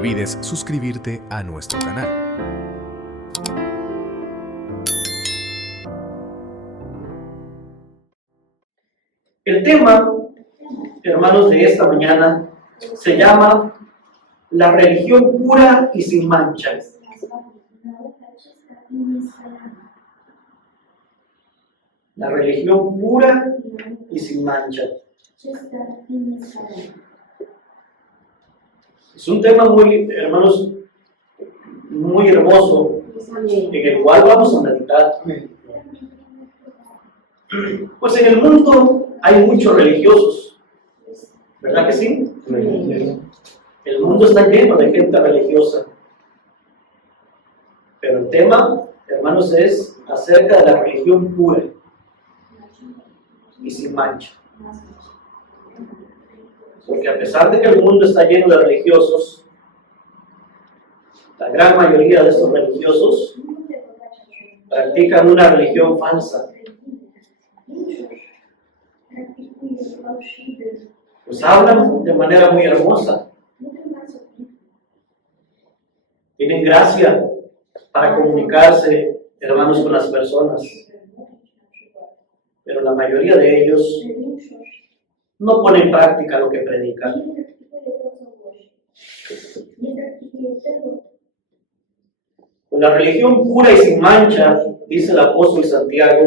olvides suscribirte a nuestro canal. El tema, hermanos, de esta mañana se llama la religión pura y sin mancha. La religión pura y sin mancha. Es un tema muy, hermanos, muy hermoso, en el cual vamos a meditar. Pues en el mundo hay muchos religiosos, ¿verdad que sí? El mundo está lleno de gente religiosa. Pero el tema, hermanos, es acerca de la religión pura y sin mancha. Porque a pesar de que el mundo está lleno de religiosos, la gran mayoría de estos religiosos practican una religión falsa. Pues hablan de manera muy hermosa. Tienen gracia para comunicarse, hermanos, con las personas. Pero la mayoría de ellos no ponen en práctica lo que predican. Pues la religión pura y sin mancha, dice el apóstol Santiago,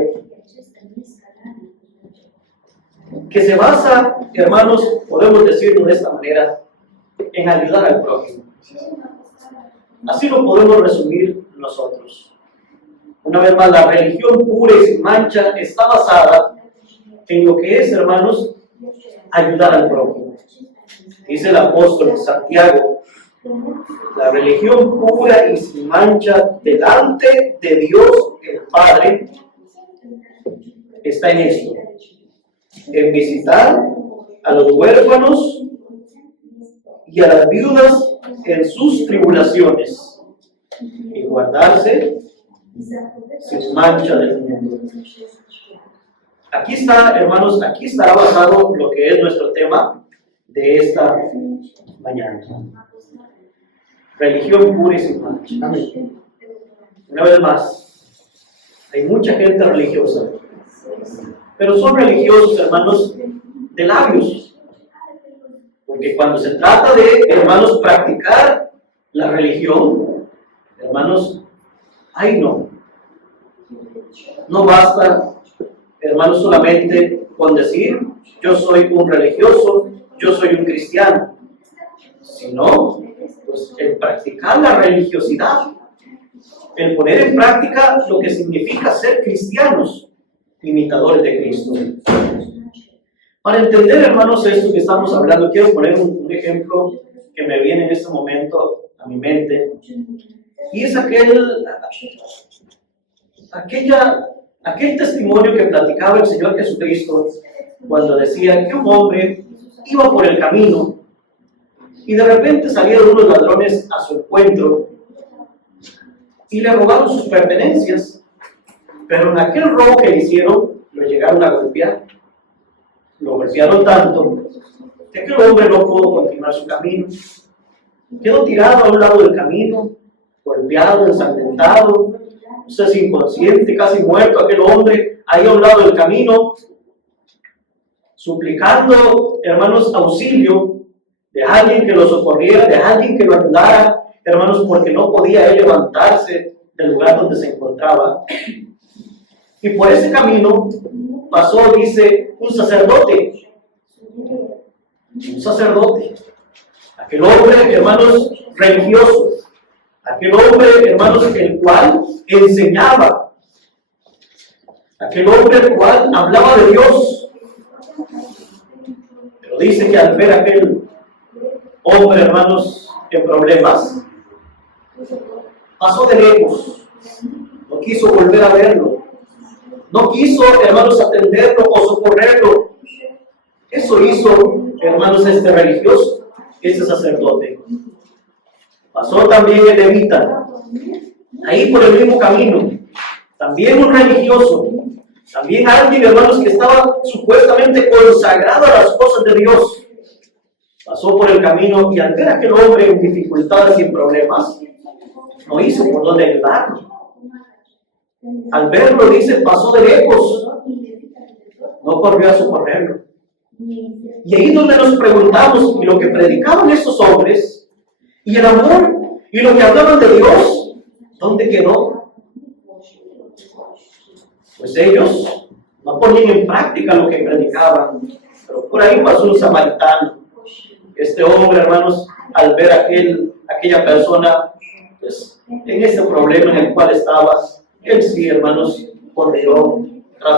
que se basa, hermanos, podemos decirlo de esta manera, en ayudar al prójimo. Así lo podemos resumir nosotros. Una vez más, la religión pura y sin mancha está basada en lo que es, hermanos, ayudar al prójimo. Dice el apóstol Santiago, la religión pura y sin mancha delante de Dios el Padre está en esto: en visitar a los huérfanos y a las viudas en sus tribulaciones y guardarse sin mancha del mundo. Aquí está, hermanos, aquí estará basado lo que es nuestro tema de esta mañana. Religión pura y sin mancha. Amén. Una vez más, hay mucha gente religiosa, pero son religiosos, hermanos, de labios. Porque cuando se trata de, hermanos, practicar la religión, hermanos, ay no. No basta, hermanos, solamente con decir, yo soy un religioso, yo soy un cristiano. Sino, pues, el practicar la religiosidad, el poner en práctica lo que significa ser cristianos, imitadores de Cristo. Para entender, hermanos, esto que estamos hablando, quiero poner un ejemplo que me viene en este momento a mi mente, y es aquel testimonio que platicaba el Señor Jesucristo cuando decía que un hombre iba por el camino y de repente salieron unos ladrones a su encuentro y le robaron sus pertenencias, pero en aquel robo que le hicieron lo llegaron a golpear. Lo golpearon tanto que aquel hombre no pudo continuar su camino. Quedó tirado a un lado del camino, golpeado, ensangrentado, es inconsciente, casi muerto aquel hombre, ahí a un lado del camino, suplicando, hermanos, auxilio de alguien que lo socorriera, de alguien que lo ayudara, hermanos, porque no podía él levantarse del lugar donde se encontraba. Y por ese camino pasó, dice, un sacerdote. Un sacerdote. Aquel hombre, hermanos, religioso. Aquel hombre, hermanos, el cual enseñaba. Aquel hombre el cual hablaba de Dios. Pero dice que al ver aquel hombre, hermanos, en problemas, pasó de lejos. No quiso volver a verlo. No quiso, hermanos, atenderlo o socorrerlo. Eso hizo, hermanos, este religioso, este sacerdote. Pasó también el levita, ahí por el mismo camino. También un religioso. También alguien, hermanos, que estaba supuestamente consagrado a las cosas de Dios. Pasó por el camino y al ver a aquel hombre en dificultades y en problemas, no hizo por dónde ayudarlo. Al verlo, dice, pasó de lejos, no corrió a socorrerlo. Y ahí donde nos preguntamos, y lo que predicaban esos hombres, y el amor, y lo que hablaban de Dios, ¿dónde quedó? Pues ellos no ponían en práctica lo que predicaban, pero por ahí pasó un samaritano. Este hombre, hermanos, al ver aquella persona, pues, en ese problema en el cual estabas, él sí, hermanos, corrió,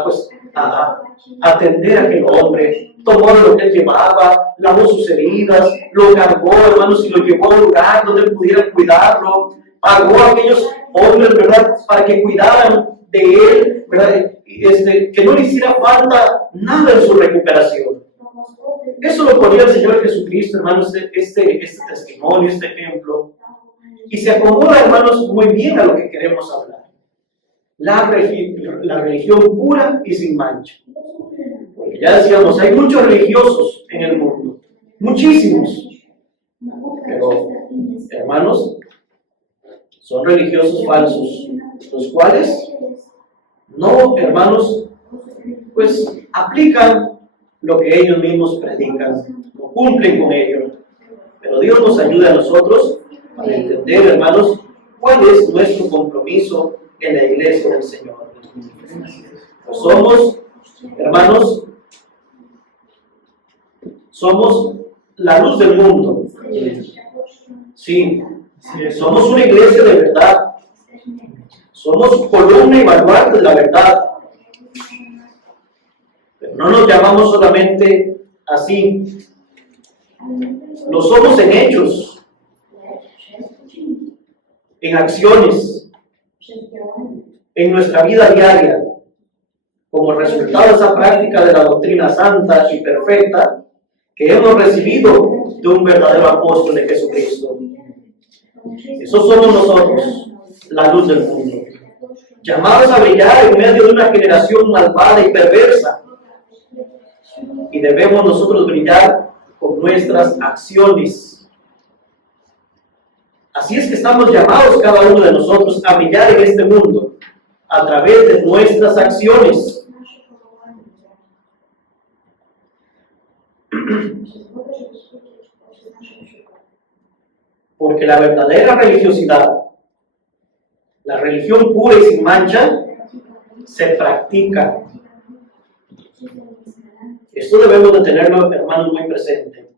pues, a atender a aquel hombre, tomó lo que él llevaba, lavó sus heridas, lo cargó, hermanos, y lo llevó a un lugar donde pudiera cuidarlo, pagó a aquellos hombres, ¿verdad?, para que cuidaran de él, ¿verdad?, que no le hiciera falta nada en su recuperación. Eso lo ponía el Señor Jesucristo, hermanos, este testimonio, este ejemplo, y se acomoda, hermanos, muy bien a lo que queremos hablar. La religión pura y sin mancha. Porque ya decíamos, hay muchos religiosos en el mundo, muchísimos, pero, hermanos, son religiosos falsos, los cuales no, hermanos, pues aplican lo que ellos mismos predican, no cumplen con ello. Pero Dios nos ayuda a nosotros para entender, hermanos, cuál es nuestro compromiso en la iglesia del Señor. Pues somos, hermanos, somos la luz del mundo. Sí, somos una iglesia de verdad. Somos columna y baluarte de la verdad. Pero no nos llamamos solamente así. Lo somos en hechos, en acciones, en nuestra vida diaria, como resultado de esa práctica de la doctrina santa y perfecta que hemos recibido de un verdadero apóstol de Jesucristo. Esos somos nosotros, la luz del mundo, llamados a brillar en medio de una generación malvada y perversa. Y debemos nosotros brillar con nuestras acciones. Así es que estamos llamados cada uno de nosotros a brillar en este mundo a través de nuestras acciones. Porque la verdadera religiosidad, la religión pura y sin mancha, se practica. Esto debemos de tenerlo, hermanos, muy presente.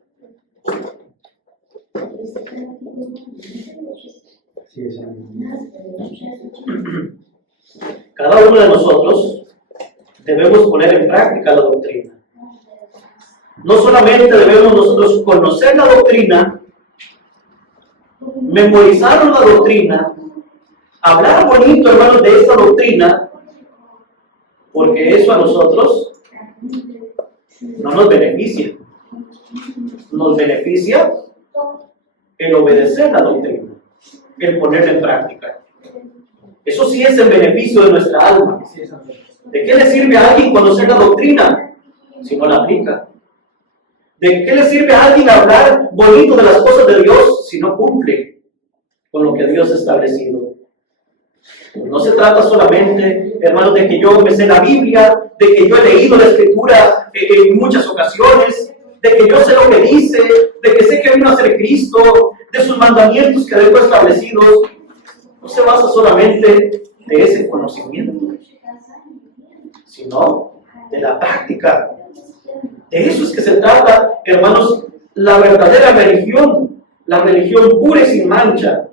Cada uno de nosotros debemos poner en práctica la doctrina. No solamente debemos nosotros conocer la doctrina, memorizar la doctrina, hablar bonito, hermanos, de esta doctrina, porque eso a nosotros no nos beneficia. Nos beneficia el obedecer la doctrina, el ponerla en práctica. Eso sí es el beneficio de nuestra alma. ¿De qué le sirve a alguien conocer la doctrina si no la aplica? ¿De qué le sirve a alguien hablar bonito de las cosas de Dios si no cumple con lo que Dios ha establecido? No se trata solamente, hermanos, de que yo me sé la Biblia, de que yo he leído la Escritura en muchas ocasiones, de que yo sé lo que dice, de que sé que vino a ser Cristo, de sus mandamientos que dejó establecidos. No se basa solamente de ese conocimiento, sino de la práctica. De eso es que se trata, hermanos, la verdadera religión, la religión pura y sin mancha,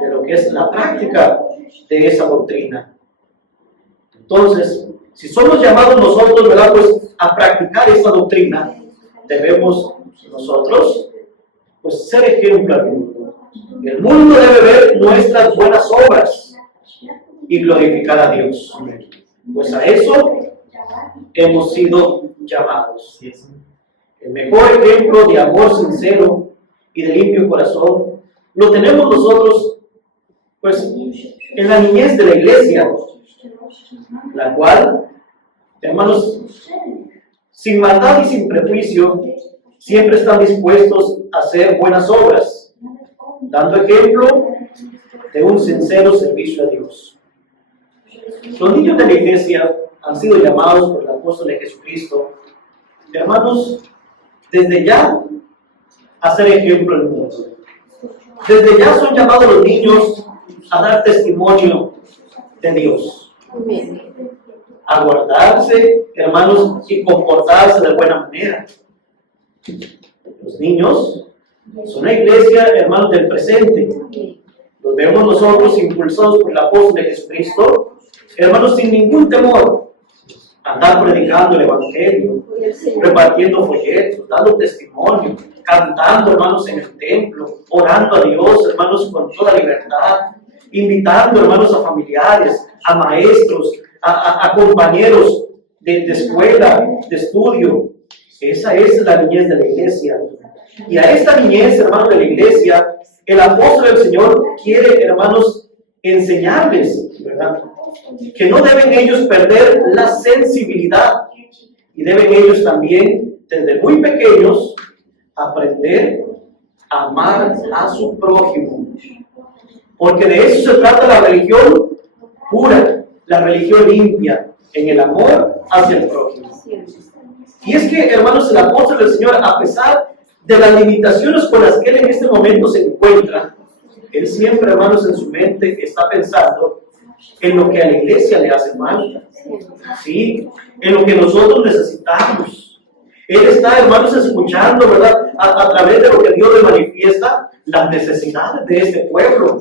de lo que es la práctica de esa doctrina. Entonces, si somos llamados nosotros, ¿verdad?, pues a practicar esa doctrina, debemos nosotros, pues, ser ejemplo al mundo. El mundo debe ver nuestras buenas obras y glorificar a Dios. Pues a eso hemos sido llamados. El mejor ejemplo de amor sincero y de limpio corazón lo tenemos nosotros, pues, en la niñez de la iglesia, la cual, hermanos, sin maldad y sin prejuicio, siempre están dispuestos a hacer buenas obras, dando ejemplo de un sincero servicio a Dios. Los niños de la iglesia han sido llamados por el apóstol de Jesucristo, hermanos, desde ya a ser ejemplo en el mundo. Desde ya son llamados los niños a dar testimonio de Dios, a guardarse, hermanos, y comportarse de buena manera. Los niños son la iglesia, hermanos, del presente. Los vemos nosotros impulsados por el apóstol de Jesucristo, hermanos, sin ningún temor, andar predicando el evangelio, repartiendo folletos, dando testimonio, cantando, hermanos, en el templo, orando a Dios, hermanos, con toda libertad, invitando, hermanos, a familiares, a maestros, a compañeros de escuela, de estudio. Esa es la niñez de la iglesia. Y a esta niñez, hermanos, de la iglesia, el apóstol del Señor quiere, hermanos, enseñarles, ¿verdad?, que no deben ellos perder la sensibilidad y deben ellos también, desde muy pequeños, aprender a amar a su prójimo. Porque de eso se trata la religión pura, la religión limpia, en el amor hacia el prójimo. Y es que, hermanos, el apóstol del Señor, a pesar de las limitaciones con las que él en este momento se encuentra, él siempre, hermanos, en su mente está pensando en lo que a la iglesia le hace falta, ¿sí?, en lo que nosotros necesitamos. Él está, hermanos, escuchando, ¿verdad?, a través de lo que Dios le manifiesta, las necesidades de este pueblo.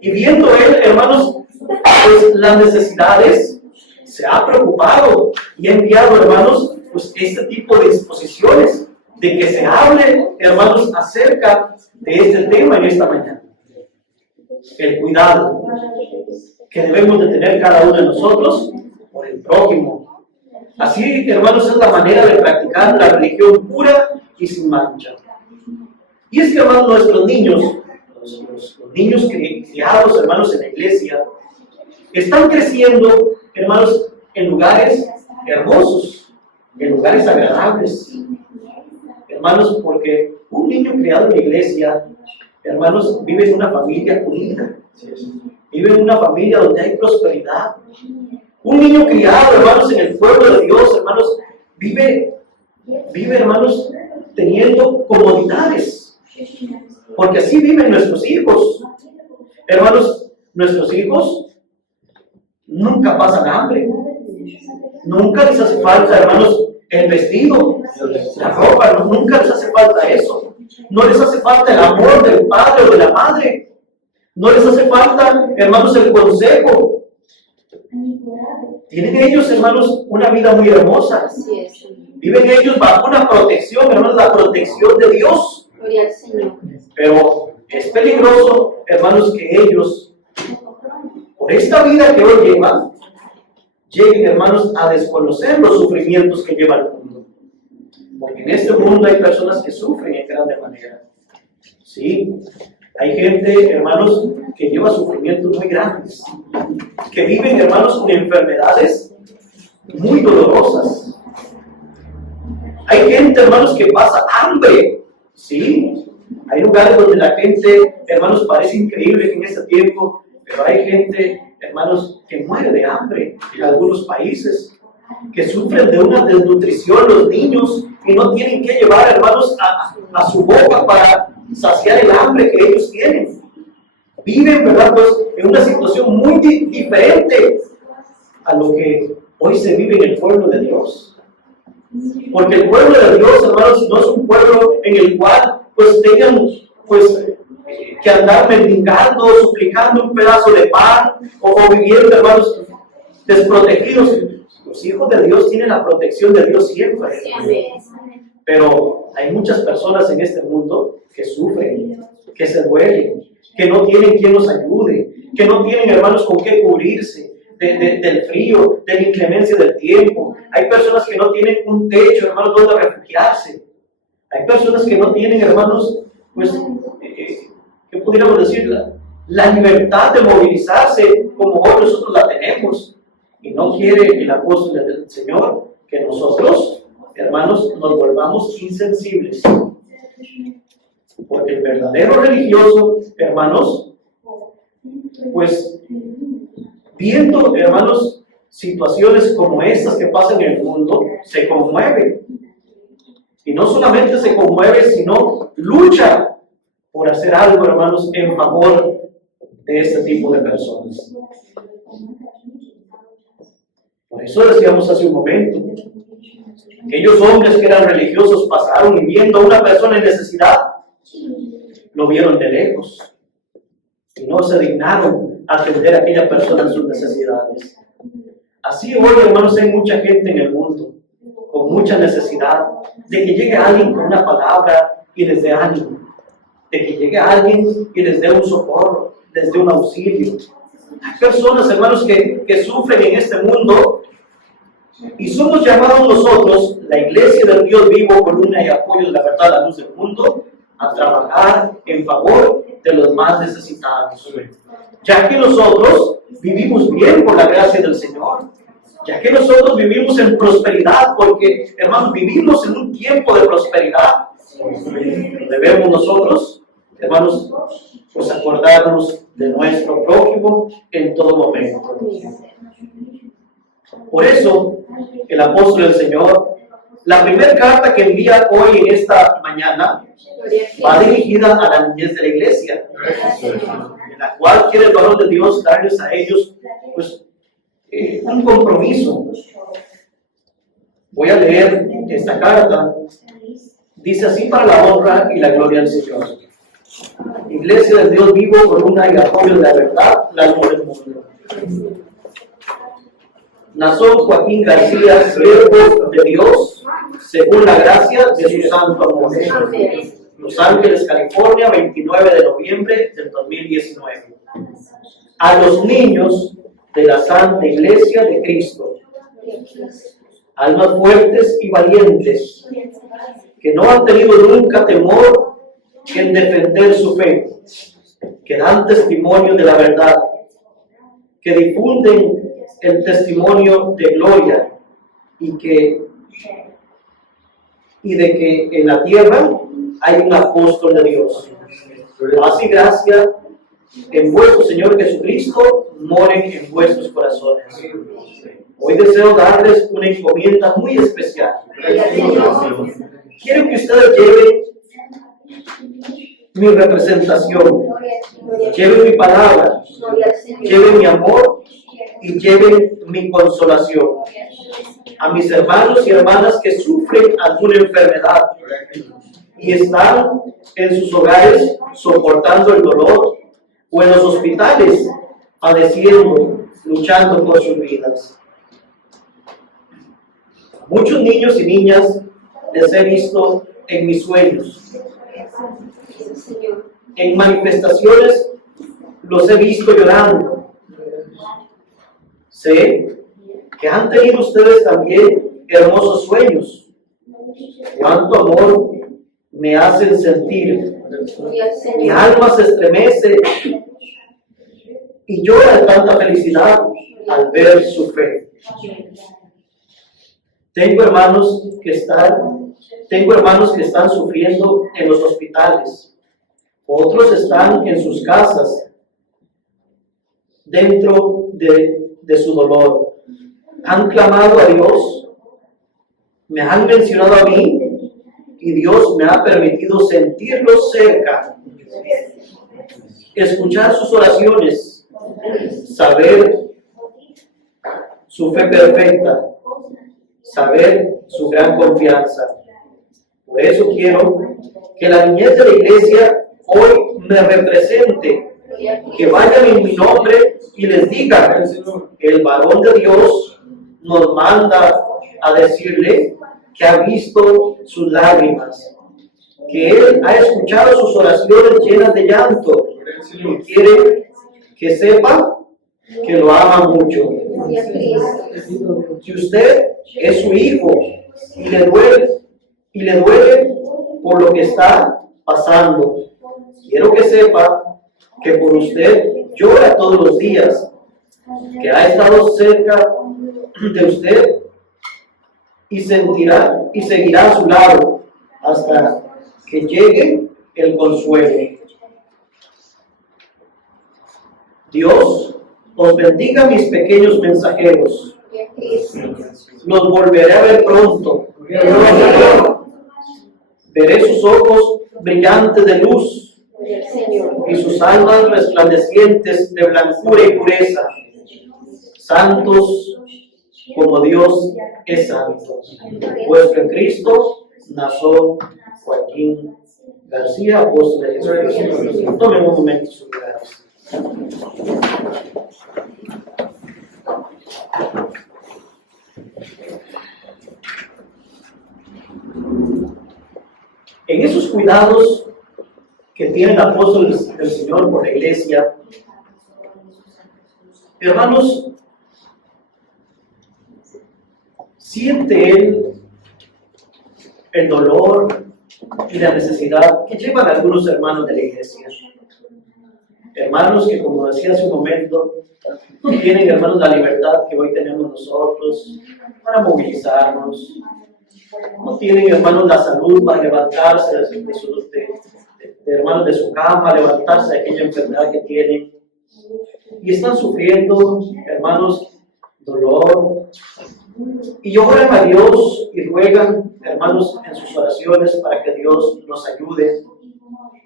Y viendo él, hermanos, pues las necesidades, se ha preocupado y ha enviado, hermanos, pues este tipo de disposiciones, de que se hable, hermanos, acerca de este tema en esta mañana. El cuidado que debemos de tener cada uno de nosotros por el prójimo. Así, hermanos, es la manera de practicar la religión pura y sin mancha. Y es que, hermanos, nuestros niños, los niños criados, hermanos, en la iglesia, están creciendo, hermanos, en lugares hermosos, en lugares agradables. Hermanos, porque un niño criado en la iglesia, hermanos, vive en una familia unida, vive en una familia donde hay prosperidad. Un niño criado, hermanos, en el pueblo de Dios, hermanos, vive, hermanos, teniendo comodidades, porque así viven nuestros hijos. Hermanos, nuestros hijos nunca pasan hambre, nunca les hace falta, hermanos, el vestido, la ropa, nunca les hace falta eso. No les hace falta el amor del padre o de la madre. No les hace falta, hermanos, el consejo. Tienen ellos, hermanos, una vida muy hermosa. Viven ellos bajo una protección, hermanos, la protección de Dios. Pero es peligroso, hermanos, que ellos, por esta vida que hoy llevan, lleguen, hermanos, a desconocer los sufrimientos que lleva el mundo. Porque en este mundo hay personas que sufren en grande manera. Sí, hay gente, hermanos, que lleva sufrimientos muy grandes, que viven, hermanos, con enfermedades muy dolorosas. Hay gente, hermanos, que pasa hambre. Sí, hay lugares donde la gente, hermanos, parece increíble en este tiempo, pero hay gente, hermanos, que muere de hambre en algunos países, que sufren de una desnutrición los niños y no tienen que llevar, hermanos, a su boca para saciar el hambre que ellos tienen. Viven, ¿verdad?, pues, en una situación muy diferente a lo que hoy se vive en el pueblo de Dios. Porque el pueblo de Dios, hermanos, no es un pueblo en el cual pues tengan pues que andar mendigando, suplicando un pedazo de pan o viviendo, hermanos, desprotegidos. Los hijos de Dios tienen la protección de Dios siempre. Pero hay muchas personas en este mundo que sufren, que se duelen, que no tienen quien los ayude, que no tienen, hermanos, con qué cubrirse del frío, de la inclemencia del tiempo. Hay personas que no tienen un techo, hermanos, donde refugiarse. Hay personas que no tienen, hermanos, pues, ¿qué pudiéramos decir? La libertad de movilizarse como hoy nosotros la tenemos. Y no quiere el apóstol del Señor que nosotros, hermanos, hermanos, nos volvamos insensibles. Porque el verdadero religioso, hermanos, pues viendo, hermanos, situaciones como estas que pasan en el mundo, se conmueve. Y no solamente se conmueve, sino lucha por hacer algo, hermanos, en favor de este tipo de personas. Por eso decíamos hace un momento, aquellos hombres que eran religiosos pasaron y viendo a una persona en necesidad, lo vieron de lejos y no se dignaron a atender a aquella persona en sus necesidades. Así hoy, hermanos, hay mucha gente en el mundo con mucha necesidad de que llegue alguien con una palabra y les dé ánimo, de que llegue alguien y les dé un socorro, les dé un auxilio. Hay personas, hermanos, que sufren en este mundo y somos llamados nosotros, la iglesia del Dios vivo, columna y apoyo de la verdad, la luz del mundo, a trabajar en favor de los más necesitados. Ya que nosotros vivimos bien por la gracia del Señor, ya que nosotros vivimos en prosperidad, porque, hermanos, vivimos en un tiempo de prosperidad, debemos nosotros, hermanos, pues acordarnos de nuestro prójimo en todo momento. Por eso, el apóstol del Señor, la primera carta que envía hoy en esta mañana, va dirigida a la niñez de la iglesia, en la cual quiere el varón de Dios darles a ellos, pues, un compromiso. Voy a leer esta carta. Dice así: para la honra y la gloria del Señor. Iglesia del Dios vivo, columna y apoyo de la verdad, la luz del mundo. Nazón Joaquín García, siervo de Dios, según la gracia de su santo amor. Los Ángeles, California, 29 de noviembre del 2019. A los niños de la Santa Iglesia de Cristo, almas fuertes y valientes, que no han tenido nunca temor en defender su fe, que dan testimonio de la verdad, que difunden el testimonio de gloria y de que en la tierra hay un apóstol de Dios. Paz y gracia en vuestro Señor Jesucristo moren en vuestros corazones. Hoy deseo darles una encomienda muy especial. Quiero que ustedes lleven mi representación, lleven mi palabra, lleven mi amor y lleven mi consolación a mis hermanos y hermanas que sufren alguna enfermedad y están en sus hogares soportando el dolor, o en los hospitales padeciendo, luchando por sus vidas. Muchos niños y niñas les he visto en mis sueños. En manifestaciones los he visto llorando. Sé que han tenido ustedes también hermosos sueños. Cuánto amor me hacen sentir. Mi alma se estremece y llora de tanta felicidad al ver su fe. Tengo hermanos que están sufriendo en los hospitales. Otros están en sus casas, dentro de su dolor. Han clamado a Dios, me han mencionado a mí, y Dios me ha permitido sentirlos cerca, escuchar sus oraciones, saber su fe perfecta, saber su gran confianza. Por eso quiero que la niñez de la iglesia hoy me represente, que vayan en mi nombre y les digan: el varón de Dios nos manda a decirle que ha visto sus lágrimas, que Él ha escuchado sus oraciones llenas de llanto y quiere que sepa que lo ama mucho. Si usted es su hijo y le duele por lo que está pasando, quiero que sepa que por usted llora todos los días, que ha estado cerca de usted y sentirá y seguirá a su lado hasta que llegue el consuelo. Dios os bendiga, mis pequeños mensajeros. Los volveré a ver pronto. Veré sus ojos brillantes de luz y sus almas resplandecientes de blancura y pureza, santos como Dios es santo. Vuestro en Cristo, Nazón Joaquín García, apóstol de Jesucristo. Tomen un momento sus lugares. En esos cuidados que tiene el apóstol del Señor por la iglesia, hermanos, siente él el dolor y la necesidad que llevan algunos hermanos de la iglesia. Hermanos que, como decía hace un momento, no tienen, hermanos, la libertad que hoy tenemos nosotros para movilizarnos. No tienen, hermanos, la salud para levantarse hermanos, de su cama, levantarse de aquella enfermedad que tienen. Y están sufriendo, hermanos, dolor. Y oran a Dios y ruegan, hermanos, en sus oraciones para que Dios nos ayude.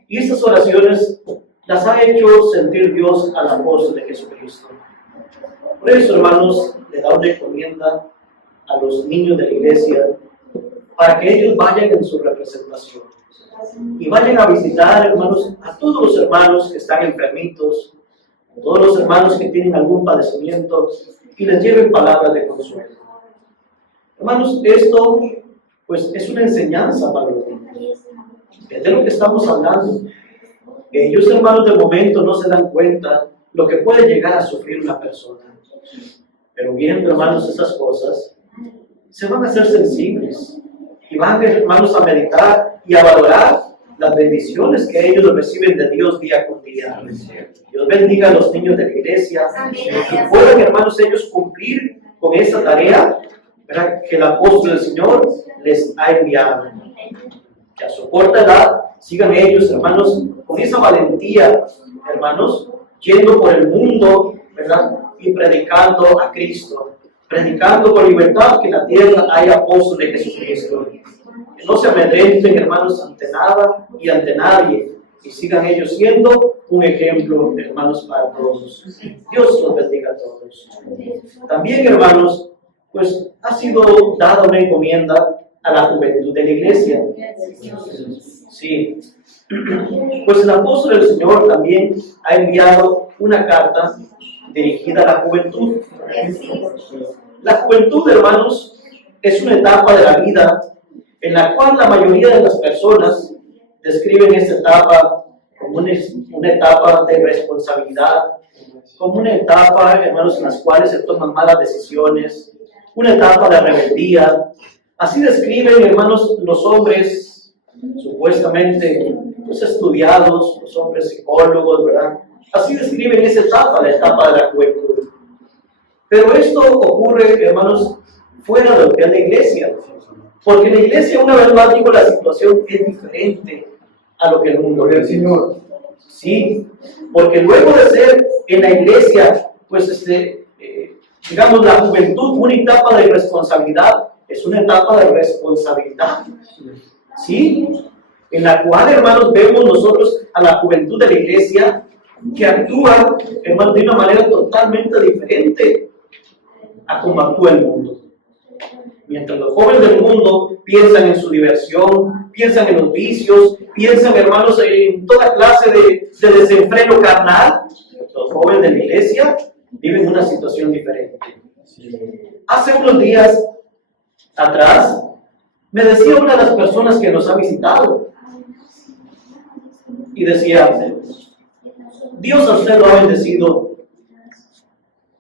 Y estas oraciones las ha hecho sentir Dios al apóstol de Jesucristo. Por eso, hermanos, le da una encomienda a los niños de la iglesia para que ellos vayan en su representación y vayan a visitar, hermanos, a todos los hermanos que están enfermitos, a todos los hermanos que tienen algún padecimiento, y les lleven palabras de consuelo. Hermanos, esto pues es una enseñanza para los niños. Es de lo que estamos hablando. Ellos, hermanos, de momento no se dan cuenta lo que puede llegar a sufrir una persona. Pero viendo, hermanos, esas cosas, se van a hacer sensibles y van, hermanos, a meditar y a valorar las bendiciones que ellos reciben de Dios día con día. Dios bendiga a los niños de la iglesia y puedan, hermanos, ellos cumplir con esa tarea, ¿verdad?, que el apóstol del Señor les ha enviado. Que a su corta edad sigan ellos, hermanos, con esa valentía, hermanos, yendo por el mundo, ¿verdad?, y predicando a Cristo, predicando con libertad que en la tierra hay apóstoles de Jesucristo. Que no se amedrenten, hermanos, ante nada y ante nadie, y sigan ellos siendo un ejemplo, hermanos, para todos. Dios los bendiga a todos. También, hermanos, pues ha sido dada una encomienda a la juventud de la iglesia. Sí. Pues el apóstol del Señor también ha enviado una carta dirigida a la juventud. La juventud, hermanos, es una etapa de la vida en la cual la mayoría de las personas describen esta etapa como una etapa de responsabilidad, como una etapa, hermanos, en las cuales se toman malas decisiones, una etapa de rebeldía. Así describen, hermanos, los hombres supuestamente pues, estudiados, los hombres psicólogos, ¿verdad? Así describen esa etapa, la etapa de la juventud. Pero esto ocurre, hermanos, fuera de lo que es la iglesia. Porque en la iglesia, una vez más digo, la situación es diferente a lo que el mundo ve. Sí, porque luego de ser en la iglesia, pues digamos, la juventud, una etapa de responsabilidad, es una etapa de responsabilidad. Sí, en la cual, hermanos, vemos nosotros a la juventud de la iglesia que actúa, hermanos, de una manera totalmente diferente a como actúa el mundo. Mientras los jóvenes del mundo piensan en su diversión, piensan en los vicios, piensan, hermanos, en toda clase de desenfreno carnal, los jóvenes de la iglesia viven una situación diferente. Hace unos días atrás, me decía una de las personas que nos ha visitado, y decía: Dios a usted lo ha bendecido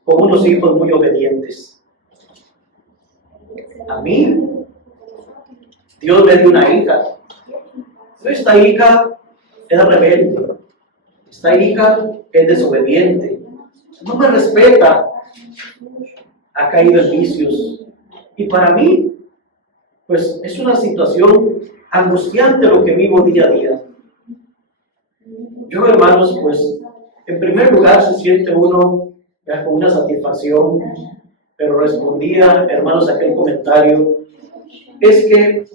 con unos hijos muy obedientes. A mí, Dios me dio una hija. Pero esta hija es rebelde. Esta hija es desobediente. No me respeta. Ha caído en vicios. Y para mí, pues es una situación angustiante lo que vivo día a día. Yo, hermanos, pues en primer lugar se siente uno ya con una satisfacción, pero respondía, hermanos, a aquel comentario, es que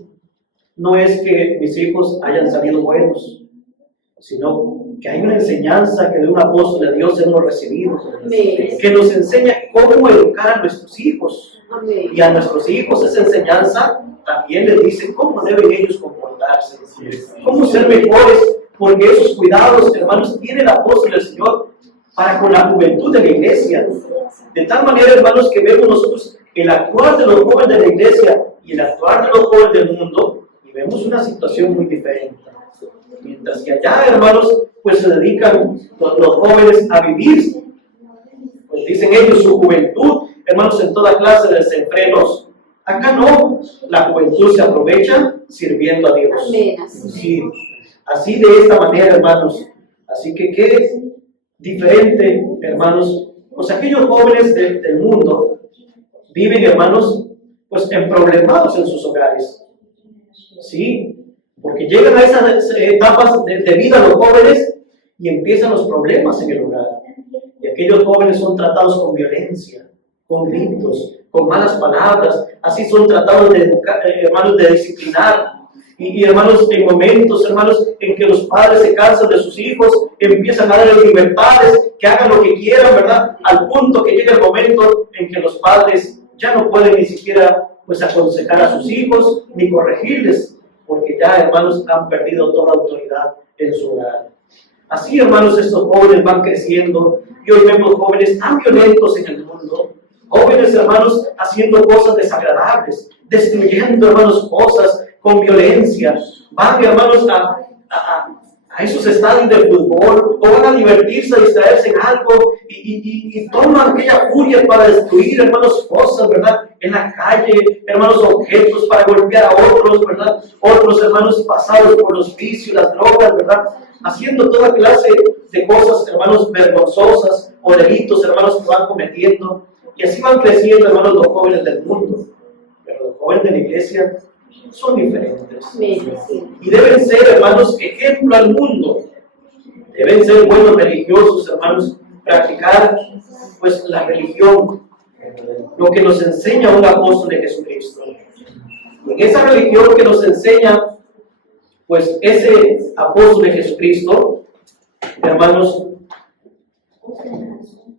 no es que mis hijos hayan salido buenos, sino que hay una enseñanza que de un apóstol de Dios hemos recibido, que nos enseña cómo educar a nuestros hijos. Y a nuestros hijos esa enseñanza también les dice cómo deben ellos comportarse, cómo ser mejores, porque esos cuidados, hermanos, tiene el apóstol del Señor para con la juventud de la iglesia. De tal manera, hermanos, que vemos nosotros el actuar de los jóvenes de la iglesia y el actuar de los jóvenes del mundo, y vemos una situación muy diferente. Mientras que allá, hermanos, pues se dedican los jóvenes a vivir, pues dicen ellos, su juventud, hermanos, en toda clase de desenfrenos. Acá no, la juventud se aprovecha sirviendo a Dios. Sí, así de esta manera, hermanos. Así que qué diferente, hermanos, pues aquellos jóvenes del mundo viven, hermanos, pues emproblemados en sus hogares. Sí, porque llegan a esas etapas de vida los jóvenes y empiezan los problemas en el hogar. Y aquellos jóvenes son tratados con violencia, con gritos, con malas palabras. Así son tratados de educar, hermanos, de disciplinar. Y hermanos, en momentos, hermanos, en que los padres se cansan de sus hijos, empiezan a darles libertades, que hagan lo que quieran, ¿verdad? Al punto que llega el momento en que los padres ya no pueden ni siquiera, pues, aconsejar a sus hijos, ni corregirles, porque ya, hermanos, han perdido toda autoridad en su hogar. Así, hermanos, estos jóvenes van creciendo, y hoy vemos jóvenes tan violentos en el mundo, jóvenes, hermanos, haciendo cosas desagradables, destruyendo, hermanos, cosas con violencia. Van, hermanos, a esos estadios de fútbol, o van a divertirse, a distraerse en algo, y toman aquella furia para destruir, hermanos, cosas, ¿verdad? En la calle, hermanos, objetos para golpear a otros, ¿verdad? Otros, hermanos, pasados por los vicios, las drogas, ¿verdad? Haciendo toda clase de cosas, hermanos, vergonzosas, o delitos, hermanos, que van cometiendo. Y así van creciendo, hermanos, los jóvenes del mundo. Pero los jóvenes de la iglesia son diferentes. Y deben ser, hermanos, ejemplo al mundo. Deben ser buenos religiosos, hermanos, practicar, pues, la religión, lo que nos enseña un apóstol de Jesucristo. Y en esa religión que nos enseña, pues, ese apóstol de Jesucristo, hermanos,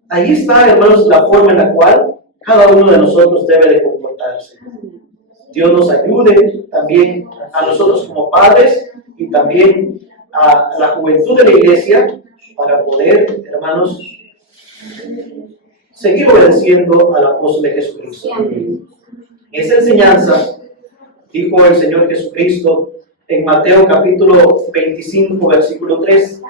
ahí está, hermanos, la forma en la cual cada uno de nosotros debe de comportarse. Dios nos ayude también a nosotros como padres y también a la juventud de la iglesia para poder, hermanos, seguir obedeciendo al apóstol de Jesucristo. Esa enseñanza dijo el Señor Jesucristo en Mateo capítulo 25, versículo 3.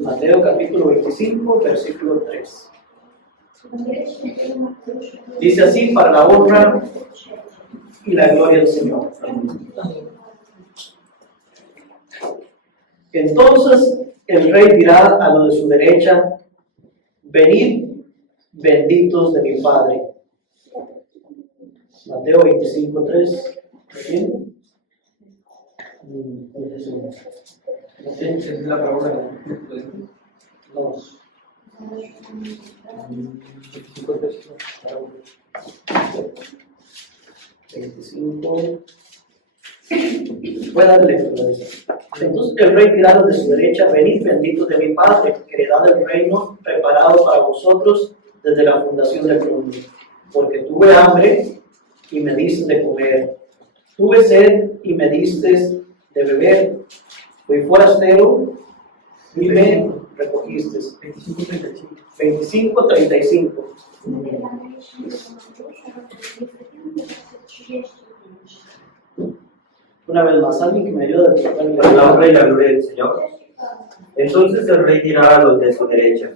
Mateo capítulo 25, versículo 3. Dice así: para la honra y la gloria del Señor. Entonces el rey dirá a los de su derecha: venid, benditos de mi Padre. Mateo 25, 3. ¿Bien? Es la palabra. No. 25. Puede darle lectura. Entonces el rey dirá a los de su derecha: venid, benditos de mi Padre, que heredad del reino preparado para vosotros desde la fundación del mundo. Porque tuve hambre y me diste de comer, tuve sed y me diste de beber, fui forastero y me recogiste. 25:35. Una vez más, alguien que me ayude a tocar la honra y la gloria del Señor. Entonces el rey dirá a los de su derecha: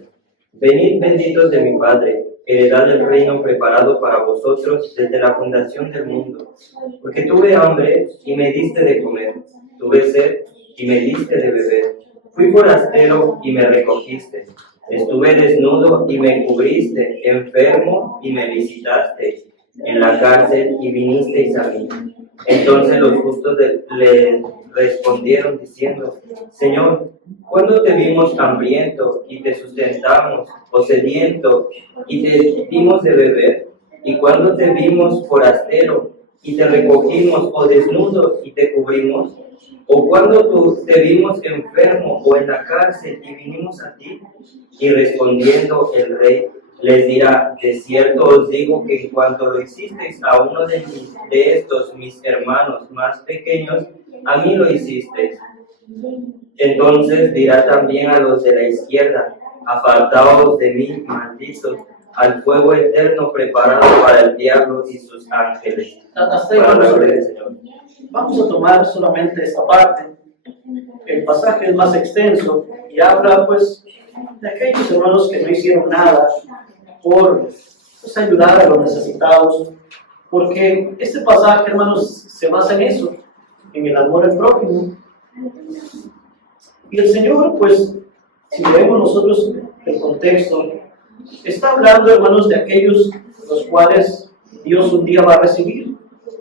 venid, benditos de mi Padre, heredad del reino preparado para vosotros desde la fundación del mundo. Porque tuve hambre y me diste de comer, tuve sed y me diste de beber, fui forastero y me recogiste, estuve desnudo y me cubriste, enfermo y me visitaste, en la cárcel y vinisteis a mí. Entonces los justos le respondieron diciendo: Señor, ¿cuándo te vimos hambriento y te sustentamos, o sediento y te dimos de beber? ¿Y cuándo te vimos forastero y te recogimos, o desnudo y te cubrimos? ¿O cuando te vimos enfermo o en la cárcel y vinimos a ti? Y respondiendo el rey les dirá: de cierto os digo que en cuanto lo hicisteis a uno de estos mis hermanos más pequeños, a mí lo hicisteis. Entonces dirá también a los de la izquierda: apartaos de mí, malditos, al fuego eterno preparado para el diablo y sus ángeles. Hasta ahí Para la vamos a gloria ver. del Señor. Vamos a tomar solamente esta parte. El pasaje es más extenso y habla pues de aquellos hermanos que no hicieron nada por pues, ayudar a los necesitados, porque este pasaje, hermanos, se basa en eso, en el amor al prójimo. Y el Señor, pues, si vemos nosotros el contexto, está hablando, hermanos, de aquellos los cuales Dios un día va a recibir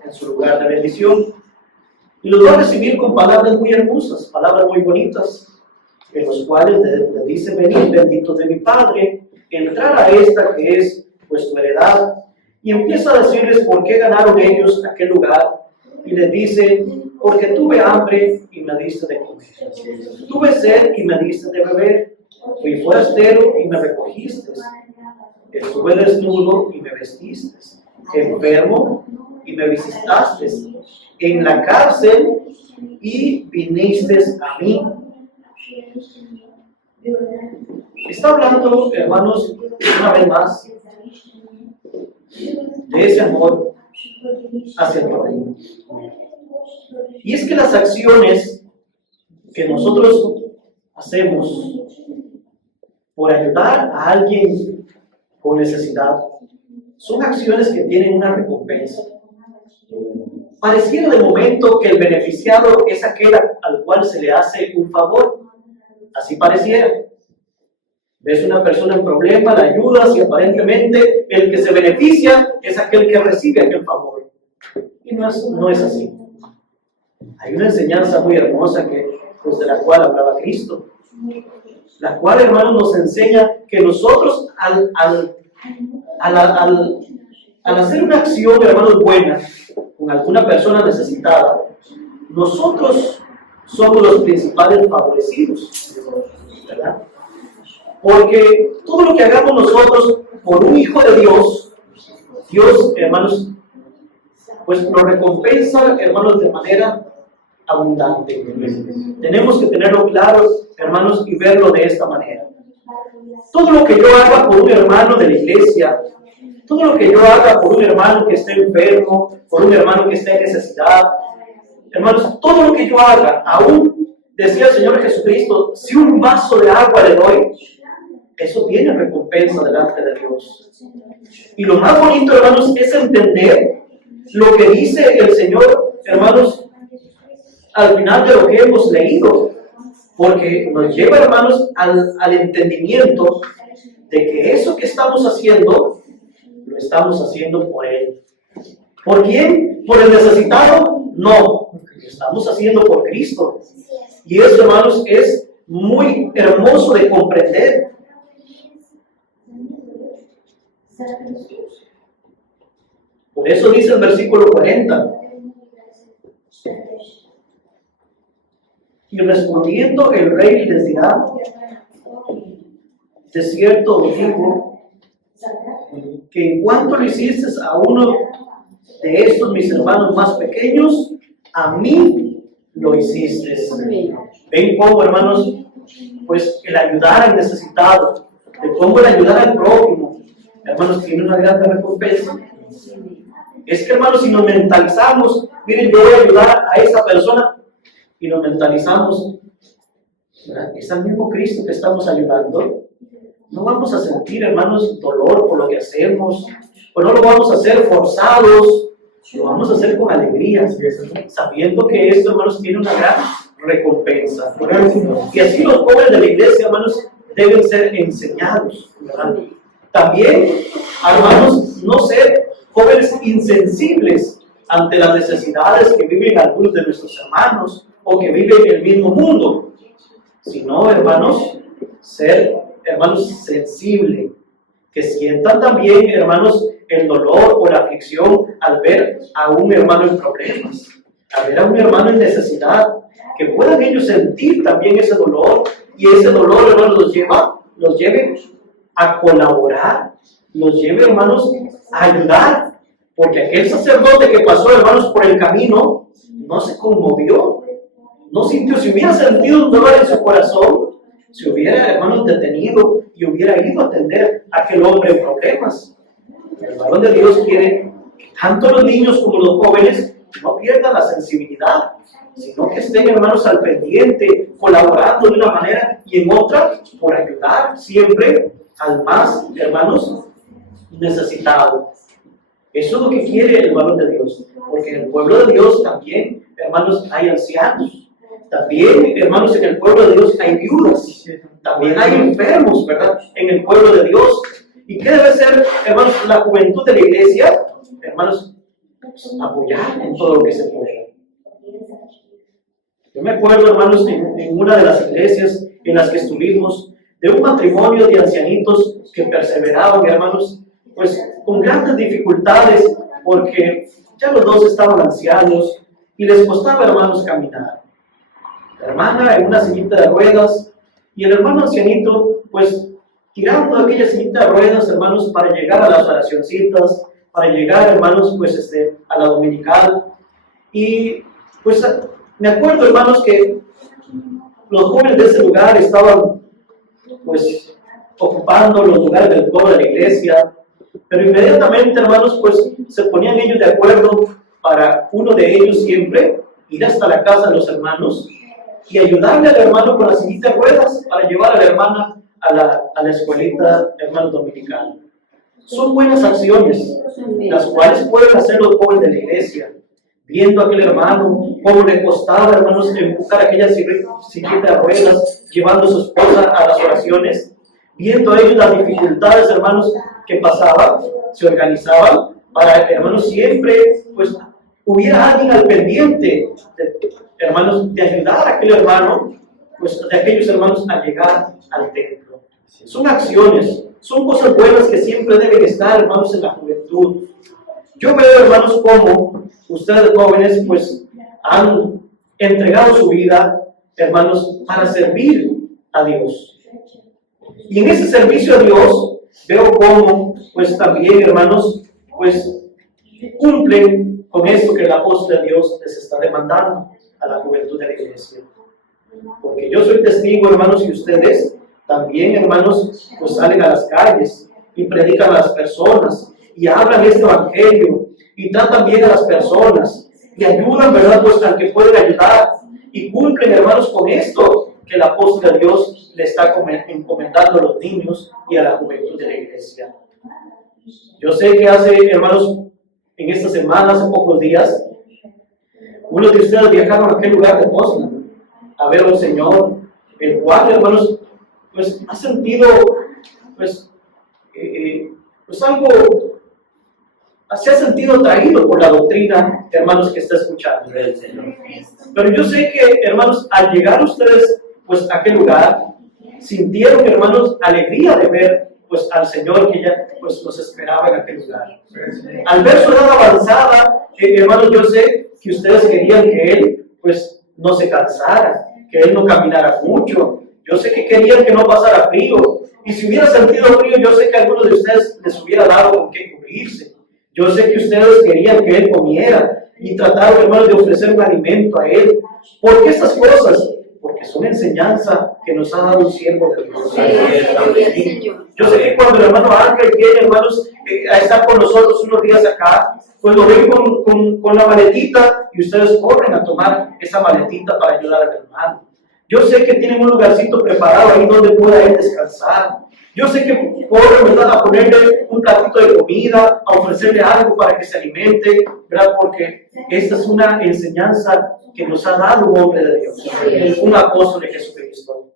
en su lugar de bendición. Y los va a recibir con palabras muy hermosas, palabras muy bonitas, en los cuales le dice: venid, benditos de mi Padre, entrar a esta que es vuestra heredad. Y empieza a decirles por qué ganaron ellos aquel lugar. Y les dice: porque tuve hambre y me diste de comer, tuve sed y me diste de beber, fui forastero y me recogiste, estuve desnudo y me vestiste, enfermo y me visitaste, en la cárcel y viniste a mí. Está hablando, hermanos, una vez más, de ese amor hacia el prójimo. Y es que las acciones que nosotros hacemos por ayudar a alguien con necesidad son acciones que tienen una recompensa. Pareciera de momento que el beneficiado es aquel al cual se le hace un favor. Así pareciera. Ves una persona en problema, la ayudas y aparentemente el que se beneficia es aquel que recibe aquel favor. Y no es así. Hay una enseñanza muy hermosa pues, de la cual hablaba Cristo, la cual, hermanos, nos enseña que nosotros al hacer una acción, hermanos, buena con alguna persona necesitada, nosotros somos los principales favorecidos, ¿verdad? Porque todo lo que hagamos nosotros por un hijo de Dios, Dios, hermanos, pues lo recompensa, hermanos, de manera abundante. Tenemos que tenerlo claro, hermanos, y verlo de esta manera. Todo lo que yo haga por un hermano de la iglesia, todo lo que yo haga por un hermano que esté enfermo, por un hermano que esté en necesidad, hermanos, todo lo que yo haga, aún decía el Señor Jesucristo, si un vaso de agua le doy, eso tiene recompensa delante de Dios. Y lo más bonito, hermanos, es entender lo que dice el Señor, hermanos, al final de lo que hemos leído, porque nos lleva, hermanos, al entendimiento de que eso que estamos haciendo, lo estamos haciendo por Él. ¿Por quién? ¿Por el necesitado? No, lo estamos haciendo por Cristo. Y eso, hermanos, es muy hermoso de comprender. Por eso dice el versículo 40. Y respondiendo el rey les dirá: de cierto os digo que en cuanto lo hiciste a uno de estos mis hermanos más pequeños, a mí lo hiciste. Ven cómo, hermanos, pues el ayudar al necesitado, de cómo el ayudar al prójimo, hermanos, tiene una gran recompensa. Es que, hermanos, si nos mentalizamos, miren, yo voy a ayudar a esa persona, y nos mentalizamos, ¿verdad? Es al mismo Cristo que estamos ayudando. no vamos a sentir, hermanos, dolor por lo que hacemos, o no lo vamos a hacer forzados, lo vamos a hacer con alegría, sabiendo que esto, hermanos, tiene una gran recompensa. Y así los jóvenes de la iglesia, hermanos, deben ser enseñados, ¿verdad? También, hermanos, no ser jóvenes insensibles ante las necesidades que viven algunos de nuestros hermanos o que viven en el mismo mundo, sino, hermanos, ser, hermanos, sensibles, que sientan también, hermanos, el dolor o la aflicción al ver a un hermano en problemas, al ver a un hermano en necesidad, que puedan ellos sentir también ese dolor, y ese dolor, hermanos, los lleve a colaborar, los lleve, hermanos, a ayudar, porque aquel sacerdote que pasó, hermanos, por el camino, no se conmovió, no sintió, si hubiera sentido un dolor en su corazón, se hubiera, hermanos, detenido y hubiera ido a atender a aquel hombre en problemas. El varón de Dios quiere que tanto los niños como los jóvenes no pierdan la sensibilidad, sino que estén, hermanos, al pendiente, colaborando de una manera y en otra, por ayudar siempre al más, hermanos, necesitado. Eso es lo que quiere el varón de Dios, porque en el pueblo de Dios también, hermanos, hay ancianos. También, hermanos, en el pueblo de Dios hay viudas. También hay enfermos, ¿verdad? En el pueblo de Dios. ¿Y qué debe ser, hermanos, la juventud de la iglesia? Hermanos, apoyar en todo lo que se pueda. Yo me acuerdo, hermanos, en una de las iglesias en las que estuvimos, de un matrimonio de ancianitos que perseveraban, hermanos, pues con grandes dificultades, porque ya los dos estaban ancianos y les costaba, hermanos, caminar. La hermana en una sillita de ruedas y el hermano ancianito, pues tirando aquella sillita de ruedas, hermanos, para llegar a las oracioncitas, para llegar, hermanos, pues a la dominical. Y pues me acuerdo, hermanos, que los jóvenes de ese lugar estaban, pues, ocupando los lugares del coro de la iglesia, pero inmediatamente, hermanos, pues se ponían ellos de acuerdo para uno de ellos siempre ir hasta la casa de los hermanos y ayudarle al hermano con la sillita de ruedas para llevar a la hermana a la escuelita, hermano, dominical. Son buenas acciones, las cuales pueden hacer los jóvenes de la iglesia, viendo a aquel hermano, cómo le costaba, hermanos, empujar aquella sillita de ruedas, llevando a su esposa a las oraciones, viendo a ellos las dificultades, hermanos, que pasaban, se organizaban para, hermanos, siempre, pues, hubiera alguien al pendiente, hermanos, de ayudar a aquel hermano, pues, de aquellos hermanos a llegar al templo. Son acciones, son cosas buenas que siempre deben estar, hermanos, en la juventud. Yo veo, hermanos, cómo ustedes jóvenes, pues, han entregado su vida, hermanos, para servir a Dios. Y en ese servicio a Dios, veo cómo, pues, también, hermanos, pues, cumplen con esto que el apóstol de Dios les está demandando a la juventud de la iglesia. Porque yo soy testigo, hermanos, y ustedes también, hermanos, pues salen a las calles y predican a las personas y hablan este evangelio y tratan bien a las personas y ayudan, ¿verdad? Pues al que pueden ayudar y cumplen, hermanos, con esto que el apóstol de Dios le está encomendando a los niños y a la juventud de la iglesia. Yo sé que hace, hermanos, en esta semana, hace pocos días, unos de ustedes viajaron a aquel lugar de Poznan a ver al Señor, el cual, hermanos, pues ha sentido, pues algo, se ha sentido atraído por la doctrina, hermanos, que está escuchando del Señor. Pero yo sé que, hermanos, al llegar ustedes, pues, a aquel lugar, sintieron, hermanos, alegría de ver, pues, al Señor que ya, pues, los esperaba en aquel lugar. Al ver su edad avanzada, hermanos, yo sé que ustedes querían que Él, pues, no se cansara, que Él no caminara mucho. Yo sé que querían que no pasara frío. Y si hubiera sentido frío, yo sé que a algunos de ustedes les hubiera dado con qué cubrirse. Yo sé que ustedes querían que Él comiera y trataron, hermanos, de ofrecer un alimento a Él. ¿Por qué estas cosas? Porque son enseñanza que nos ha dado un siervo de Dios. Yo sé que cuando el hermano Ángel viene, hermanos, a estar con nosotros unos días acá, pues lo ven con la maletita y ustedes corren a tomar esa maletita para ayudar al hermano. Yo sé que tienen un lugarcito preparado ahí donde pueda él descansar. Yo sé que corre, ¿verdad?, a ponerle un platito de comida, a ofrecerle algo para que se alimente, ¿verdad? Porque esta es una enseñanza que nos ha dado un hombre de Dios, un apóstol de Jesucristo.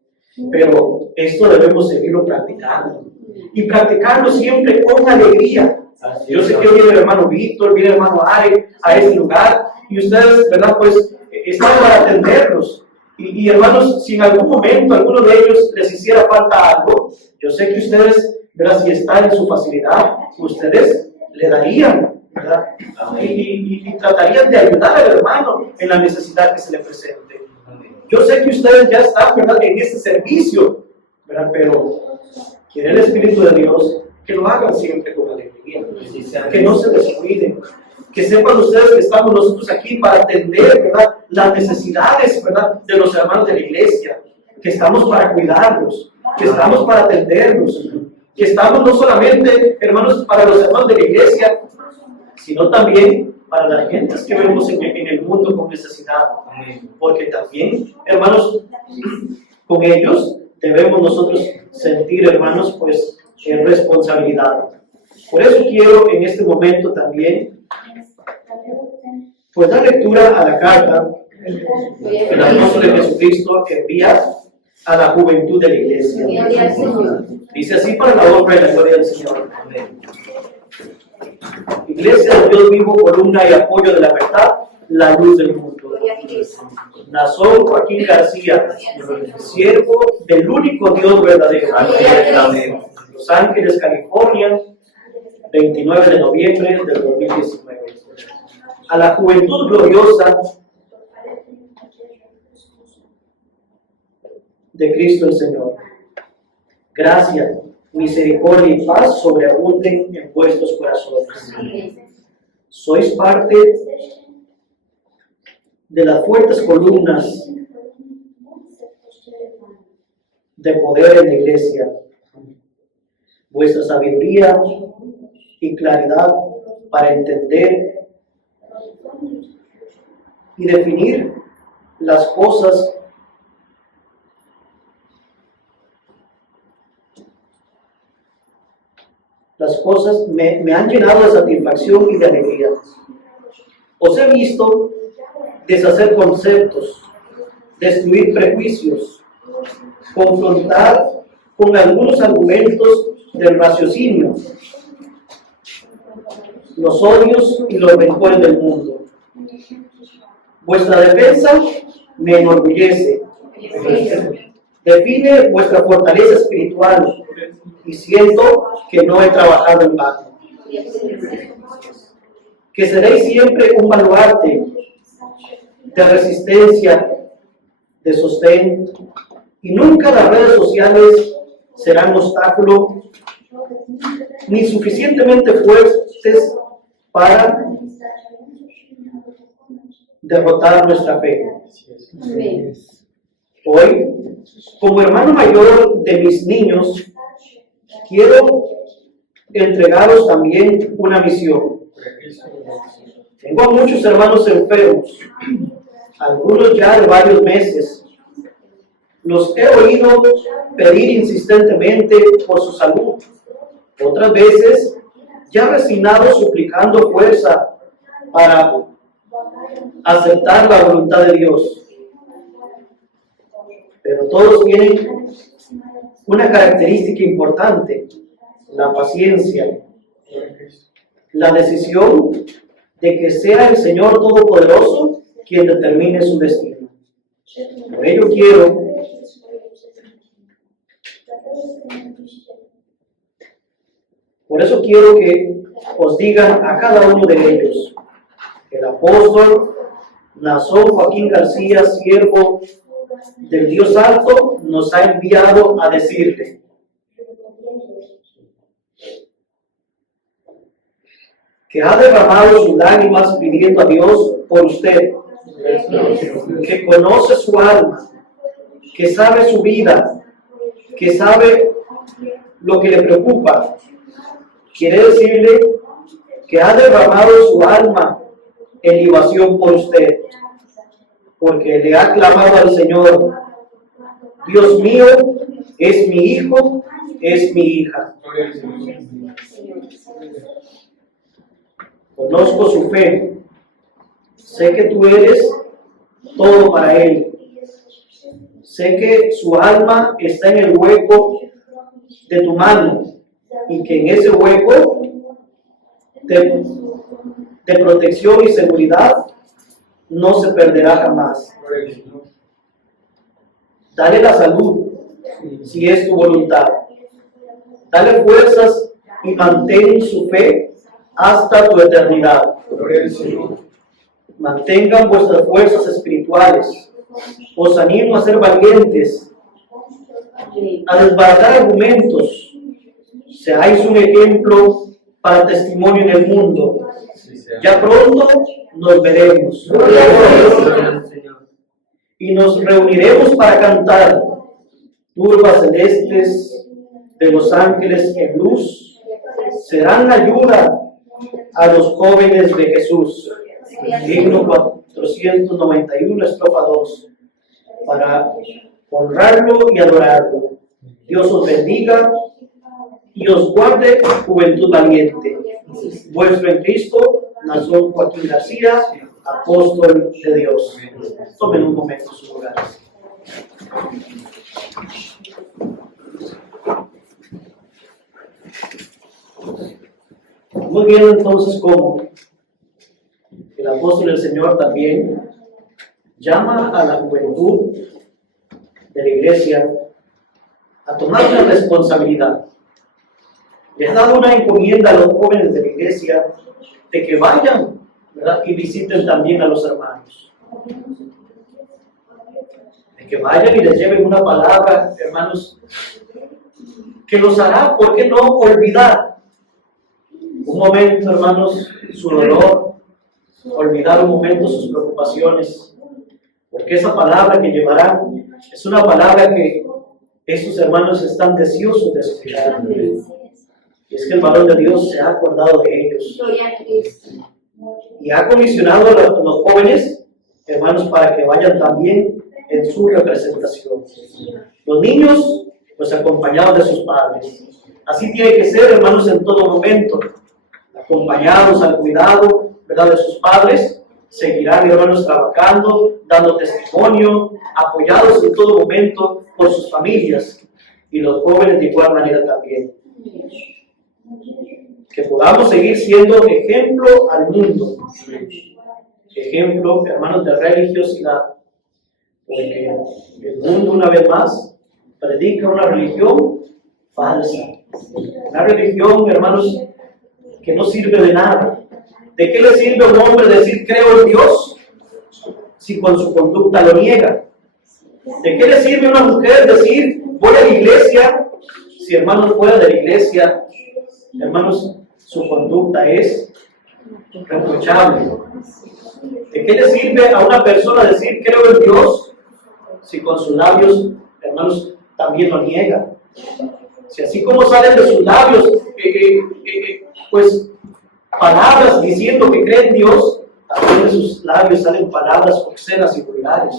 Pero esto debemos seguirlo practicando. Y practicarlo siempre con alegría. Yo sé que hoy viene el hermano Víctor, viene el hermano Ari a este lugar, y ustedes, ¿verdad?, pues están para atenderlos. Y hermanos, si en algún momento alguno de ellos les hiciera falta algo, yo sé que ustedes, ¿verdad?, si está en su facilidad, ustedes le darían, ¿verdad? Y tratarían de ayudar al hermano en la necesidad que se le presente. Yo sé que ustedes ya están, ¿verdad?, en este servicio, ¿verdad? Pero quiere el Espíritu de Dios que lo hagan siempre con alegría, que no se descuiden, que sepan ustedes que estamos nosotros aquí para atender, ¿verdad?, las necesidades, ¿verdad?, de los hermanos de la iglesia, que estamos para cuidarlos, que estamos para atenderlos, que estamos no solamente, hermanos, para los hermanos de la iglesia, sino también para las gentes que vemos en el mundo con necesidad. Porque también, hermanos, con ellos debemos nosotros sentir, hermanos, pues, responsabilidad. Por eso quiero en este momento también pues dar lectura a la carta que el apóstol de Jesucristo envía a la juventud de la iglesia. Dice así para la honra y la gloria del Señor. Amén. Iglesia de Dios vivo, columna y apoyo de la verdad, la luz del mundo. Nazón Joaquín García, siervo del único Dios verdadero. Amén. Los Ángeles, California, 29 de noviembre del 2019. A la juventud gloriosa de Cristo el Señor. Gracia, misericordia y paz sobreabunden en vuestros corazones. Sois parte de las fuertes columnas de poder en la iglesia. Vuestra sabiduría y claridad para entender y definir las cosas me han llenado de satisfacción y de alegría. Os he visto deshacer conceptos, destruir prejuicios, confrontar con algunos argumentos del raciocinio los odios y los rencores del mundo. Vuestra defensa me enorgullece, define vuestra fortaleza espiritual y siento que no he trabajado en vano. Que seréis siempre un baluarte de resistencia, de sostén, y nunca las redes sociales serán obstáculo ni suficientemente fuertes para derrotar nuestra fe. Hoy, como hermano mayor de mis niños, quiero entregaros también una misión. Tengo a muchos hermanos enfermos, algunos ya de varios meses. Los he oído pedir insistentemente por su salud. Otras veces, ya resignados, suplicando fuerza para aceptar la voluntad de Dios. Pero todos tienen una característica importante: la paciencia, la decisión de que sea el Señor Todopoderoso quien determine su destino. Por ello quiero que os digan a cada uno de ellos: el apóstol Nazón Joaquín García, siervo del Dios Alto, nos ha enviado a decirle: que ha derramado sus lágrimas pidiendo a Dios por usted, que conoce su alma, que sabe su vida, que sabe lo que le preocupa. Quiere decirle que ha derramado su alma en libación por usted, porque le ha clamado al Señor: Dios mío, es mi hijo, es mi hija. Conozco su fe. Sé que tú eres todo para él. Sé que su alma está en el hueco de tu mano y que en ese hueco de protección y seguridad no se perderá jamás. Dale la salud, si es tu voluntad. Dale fuerzas y mantén su fe hasta tu eternidad. Mantengan vuestras fuerzas espirituales. Os animo a ser valientes, a desbaratar argumentos. Seáis un ejemplo para testimonio en el mundo. Ya pronto nos veremos. Y nos reuniremos para cantar. Turbas celestes de los ángeles en luz serán ayuda a los jóvenes de Jesús. Himno 491, estrofa 2. Para honrarlo y adorarlo. Dios os bendiga y os guarde, juventud valiente. Vuestro en Cristo, Nazón Joaquín García, apóstol de Dios. Tomen un momento sus lugares. Muy bien, entonces, como el apóstol del Señor también llama a la juventud de la iglesia a tomar una responsabilidad. Les ha dado una encomienda a los jóvenes de la iglesia de que vayan, ¿verdad?, y visiten también a los hermanos. De que vayan y les lleven una palabra, hermanos, que los hará, ¿por qué no?, olvidar un momento, hermanos, su dolor, olvidar un momento sus preocupaciones, porque esa palabra que llevarán es una palabra que esos hermanos están deseosos de escuchar. Y es que el varón de Dios se ha acordado de ellos y ha comisionado a los jóvenes, hermanos, para que vayan también en su representación. Los niños, pues acompañados de sus padres. Así tiene que ser, hermanos, en todo momento, acompañados al cuidado, ¿verdad?, de sus padres. Seguirán, hermanos, trabajando, dando testimonio, apoyados en todo momento por sus familias, y los jóvenes de igual manera también. Que podamos seguir siendo ejemplo al mundo, ejemplo, hermanos, de religiosidad, porque el mundo, una vez más, predica una religión falsa, una religión, hermanos, que no sirve de nada. ¿De qué le sirve a un hombre decir creo en Dios si con su conducta lo niega? ¿De qué le sirve a una mujer decir voy a la iglesia si, hermanos, fuera de la iglesia, hermanos, su conducta es reprochable? ¿De qué le sirve a una persona decir creo en Dios si con sus labios, hermanos, también lo niega? Si así como salen de sus labios pues palabras diciendo que cree en Dios, también de sus labios salen palabras obscenas y vulgares.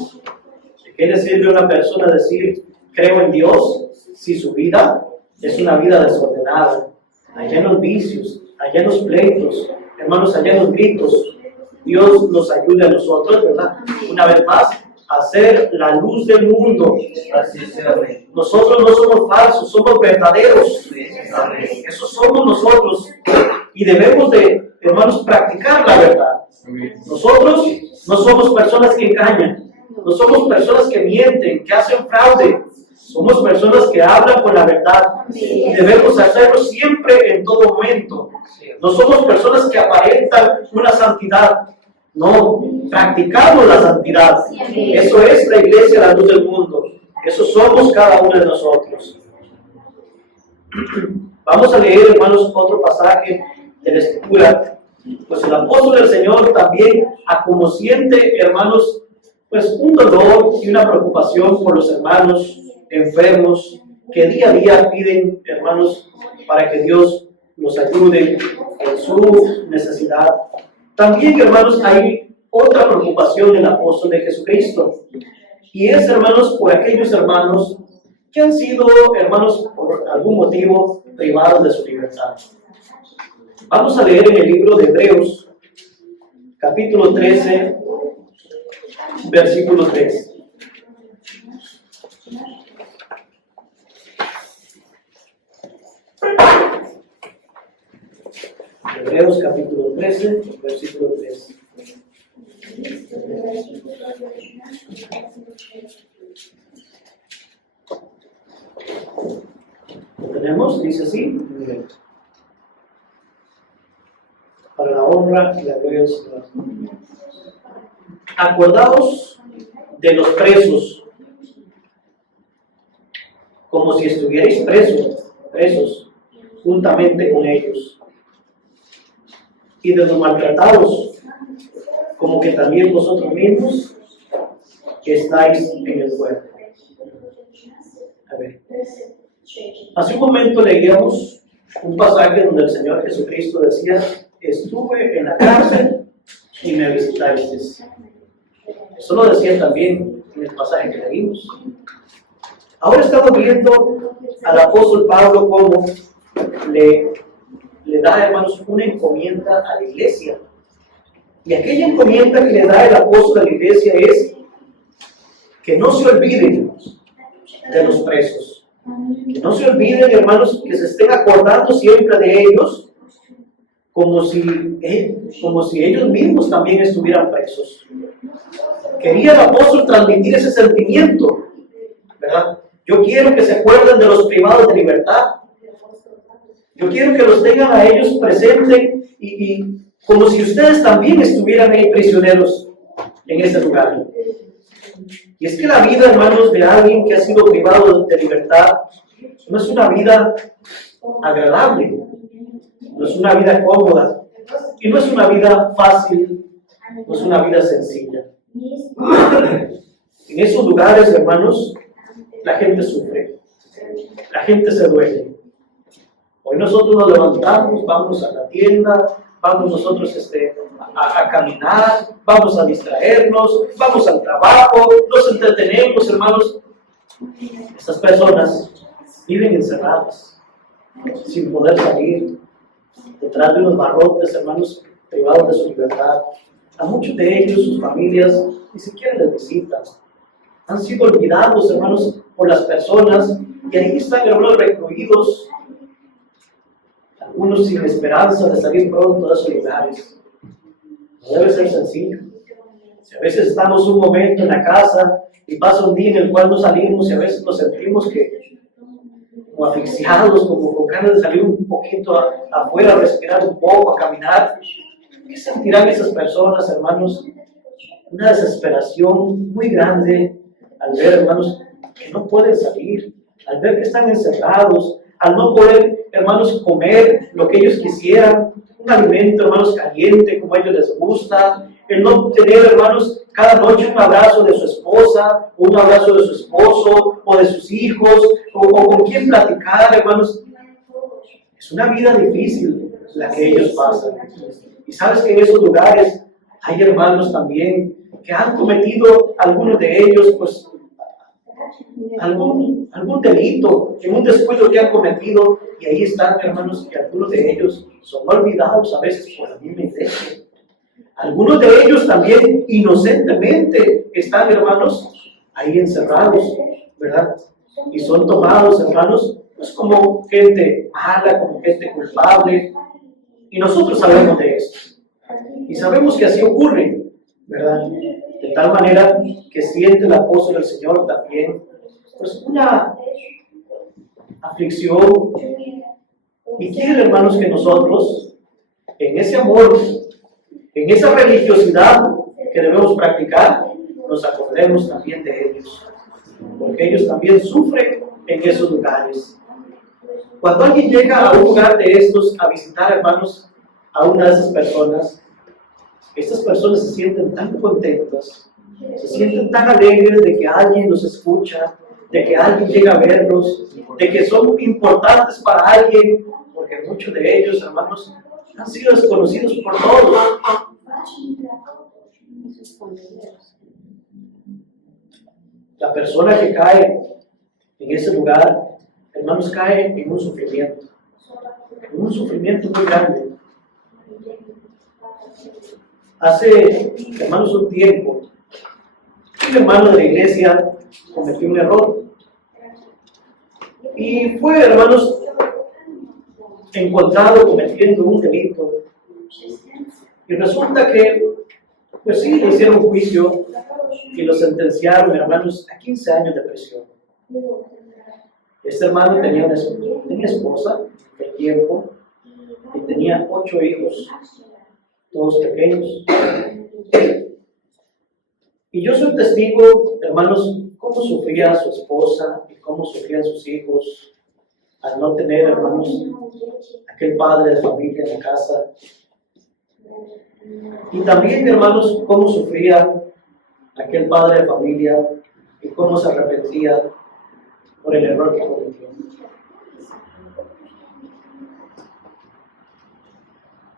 ¿De qué le sirve a una persona decir creo en Dios si su vida es una vida desordenada, allá en los vicios, allá en los pleitos, hermanos, allá en los gritos? Dios nos ayude a nosotros, ¿verdad?, una vez más, a ser la luz del mundo. Nosotros no somos falsos, somos verdaderos. Eso somos nosotros. Y debemos de, hermanos, practicar la verdad. Nosotros no somos personas que engañan, no somos personas que mienten, que hacen fraude. Somos personas que hablan con la verdad y debemos hacerlo siempre, en todo momento. No somos personas que aparentan una santidad. No, practicamos la santidad. Eso es la iglesia, la luz del mundo. Eso somos cada uno de nosotros. Vamos a leer, hermanos, otro pasaje de la Escritura. Pues el apóstol del Señor también, a como siente, hermanos, pues un dolor y una preocupación por los hermanos enfermos que día a día piden, hermanos, para que Dios los ayude en su necesidad. También, hermanos, hay otra preocupación del apóstol de Jesucristo, y es, hermanos, por aquellos hermanos que han sido, hermanos, por algún motivo privados de su libertad. Vamos a leer en el libro de Hebreos, capítulo 13, versículo 3. Hebreos capítulo 13, versículo 3. ¿Lo tenemos? Dice así. Para la honra y la gloria del Señor. Acordaos de los presos, como si estuvierais presos juntamente con ellos, y de los maltratados, como que también vosotros mismos estáis en el cuerpo. A ver. Hace un momento leíamos un pasaje donde el Señor Jesucristo decía: estuve en la cárcel y me visitasteis. Eso lo decía también en el pasaje que leímos. Ahora estamos viendo al apóstol Pablo cómo le da, hermanos, una encomienda a la iglesia. Y aquella encomienda que le da el apóstol a la iglesia es que no se olviden de los presos. Que no se olviden, hermanos, que se estén acordando siempre de ellos, como si ellos mismos también estuvieran presos. Quería el apóstol transmitir ese sentimiento, ¿verdad? Yo quiero que se acuerden de los privados de libertad. Yo quiero que los tengan a ellos presentes y como si ustedes también estuvieran ahí prisioneros en ese lugar. Y es que la vida, hermanos, de alguien que ha sido privado de libertad no es una vida agradable, no es una vida cómoda y no es una vida fácil, no es una vida sencilla. En esos lugares, hermanos, la gente sufre, la gente se duele. Hoy nosotros nos levantamos, vamos a la tienda, vamos nosotros a caminar, vamos a distraernos, vamos al trabajo, nos entretenemos, hermanos. Estas personas viven encerradas, sin poder salir, detrás de unos barrotes, hermanos, privados de su libertad. A muchos de ellos, sus familias, ni siquiera les visitan. Han sido olvidados, hermanos, por las personas, y ahí están, hermanos, recluidos, algunos sin esperanza de salir pronto de esos lugares. No debe ser sencillo. Si a veces estamos un momento en la casa y pasa un día en el cual no salimos y a veces nos sentimos como asfixiados, como con ganas de salir un poquito afuera, a respirar un poco, a caminar. ¿Qué sentirán esas personas, hermanos? Una desesperación muy grande al ver, hermanos, que no pueden salir, al ver que están encerrados, al no poder, hermanos, comer lo que ellos quisieran, un alimento, hermanos, caliente, como a ellos les gusta, el no tener, hermanos, cada noche un abrazo de su esposa, un abrazo de su esposo, o de sus hijos, o con quien platicar, hermanos. Es una vida difícil la que ellos pasan. Y sabes que en esos lugares hay hermanos también que han cometido, algunos de ellos, pues, algún delito, en un descuido que han cometido, y ahí están, hermanos, y algunos de ellos son olvidados a veces por la misma iglesia. Algunos de ellos también inocentemente están, hermanos, ahí encerrados, ¿verdad? Y son tomados, hermanos, pues como gente mala, como gente culpable, y nosotros sabemos de esto. Y sabemos que así ocurre, ¿verdad? De tal manera que siente el apóstol del Señor también, pues una aflicción. Y quiere, hermanos, que nosotros, en ese amor, en esa religiosidad que debemos practicar, nos acordemos también de ellos. Porque ellos también sufren en esos lugares. Cuando alguien llega a un lugar de estos a visitar, hermanos, a una de esas personas, estas personas se sienten tan contentas, se sienten tan alegres de que alguien los escucha, de que alguien llega a verlos, de que son importantes para alguien, porque muchos de ellos, hermanos, han sido desconocidos por todos. La persona que cae en ese lugar, hermanos, cae en un sufrimiento muy grande. Hace, hermanos, un tiempo, un hermano de la iglesia cometió un error. Y fue, hermanos, encontrado cometiendo un delito. Y resulta que, pues sí, le hicieron un juicio y lo sentenciaron, hermanos, a 15 años de prisión. Este hermano tenía esposa de tiempo y tenía 8 hijos, todos pequeños. Y yo soy testigo, hermanos, cómo sufría su esposa y cómo sufrían sus hijos al no tener, hermanos, aquel padre de familia en la casa. Y también, hermanos, cómo sufría aquel padre de familia y cómo se arrepentía por el error que cometió.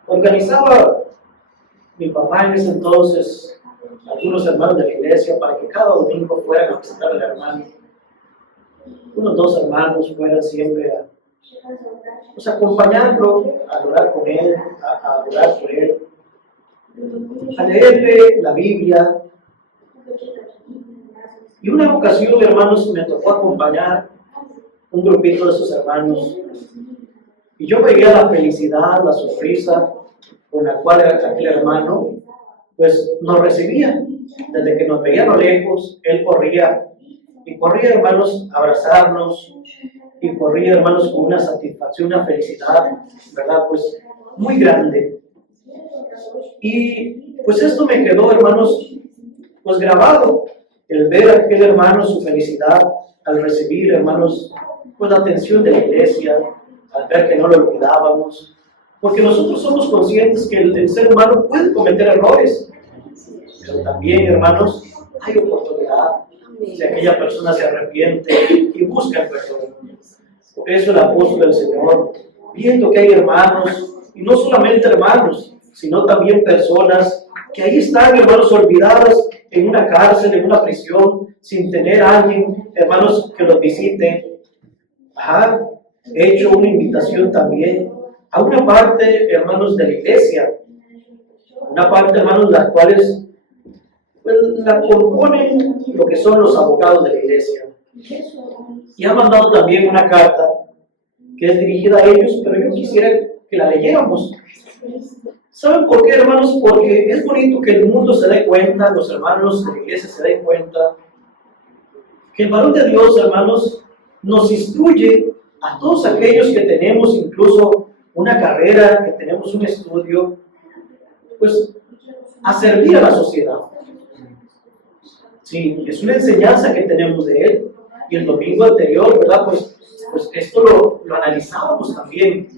Organizaba mi papá en ese entonces algunos hermanos de la iglesia para que cada domingo fueran a visitar al hermano. Unos 2 hermanos fueran siempre a acompañarlo, a orar con él, a orar por él, a leerle la Biblia. Y una ocasión, hermanos, me tocó acompañar un grupito de esos hermanos. Y yo veía la felicidad, la sonrisa con la cual aquel hermano pues nos recibía. Desde que nos veía a lo lejos, él corría. Y corría, hermanos, a abrazarnos. Y corría, hermanos, con una satisfacción, una felicidad, ¿verdad? Pues muy grande. Y pues esto me quedó, hermanos, pues grabado. El ver a aquel hermano, su felicidad al recibir, hermanos, pues la atención de la iglesia, al ver que no lo olvidábamos. Porque nosotros somos conscientes que el ser humano puede cometer errores. Pero también, hermanos, hay oportunidad. Si aquella persona se arrepiente y busca el perdón. Por eso el apóstol del Señor, viendo que hay hermanos, y no solamente hermanos, sino también personas que ahí están, hermanos, olvidadas en una cárcel, en una prisión, sin tener a alguien, hermanos, que los visite. He hecho una invitación también a una parte, hermanos, de la iglesia, una parte, hermanos, las cuales pues, la componen lo que son los abogados de la iglesia. Y ha mandado también una carta que es dirigida a ellos, pero yo quisiera que la leyéramos. ¿Saben por qué, hermanos? Porque es bonito que el mundo se dé cuenta, los hermanos de la iglesia se den cuenta, que el varón de Dios, hermanos, nos instruye a todos aquellos que tenemos incluso una carrera, que tenemos un estudio, pues a servir a la sociedad. Sí, es una enseñanza que tenemos de él. Y el domingo anterior, ¿verdad? Pues esto lo analizábamos también.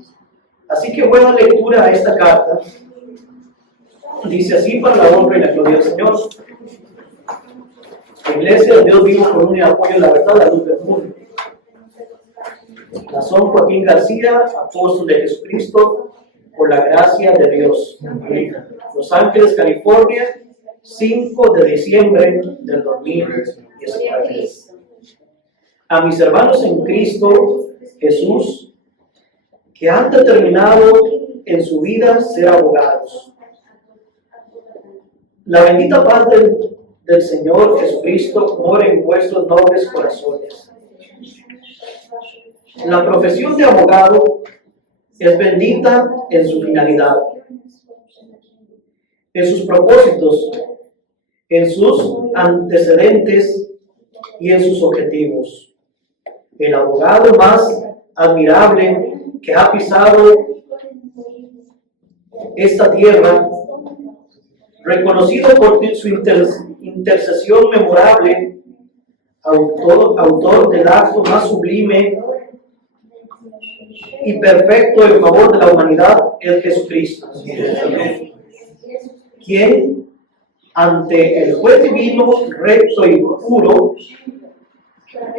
Así que voy a dar lectura a esta carta. Dice así: para la honra y la gloria del Señor. La iglesia de Dios vivo con un apoyo en la verdad, la luz del mundo. Nazón Joaquín García, apóstol de Jesucristo, por la gracia de Dios. Los Ángeles, California, 5 de diciembre del 2019. A mis hermanos en Cristo Jesús, que han determinado en su vida ser abogados. La bendita paz del Señor Jesucristo more en vuestros nobles corazones. La profesión de abogado es bendita en su finalidad, en sus propósitos, en sus antecedentes y en sus objetivos. El abogado más admirable que ha pisado esta tierra, reconocido por su intercesión memorable, autor del acto más sublime y perfecto en favor de la humanidad, es Jesucristo, quien ante el juez divino, recto y puro,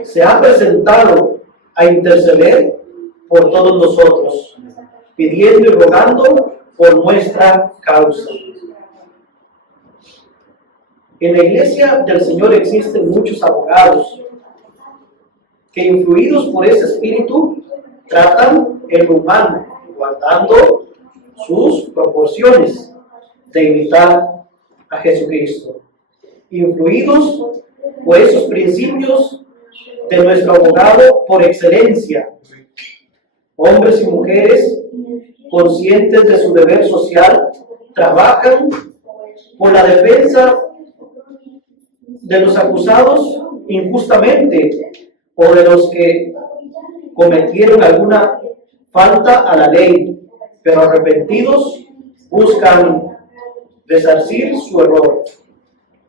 se ha presentado a interceder por todos nosotros, pidiendo y rogando por nuestra causa. En la iglesia del Señor existen muchos abogados, que influidos por ese espíritu tratan en lo humano, guardando sus proporciones de imitar a Jesucristo. Influidos por esos principios de nuestro abogado por excelencia, hombres y mujeres conscientes de su deber social, trabajan por la defensa de los acusados injustamente o de los que cometieron alguna falta a la ley, pero arrepentidos buscan resarcir su error.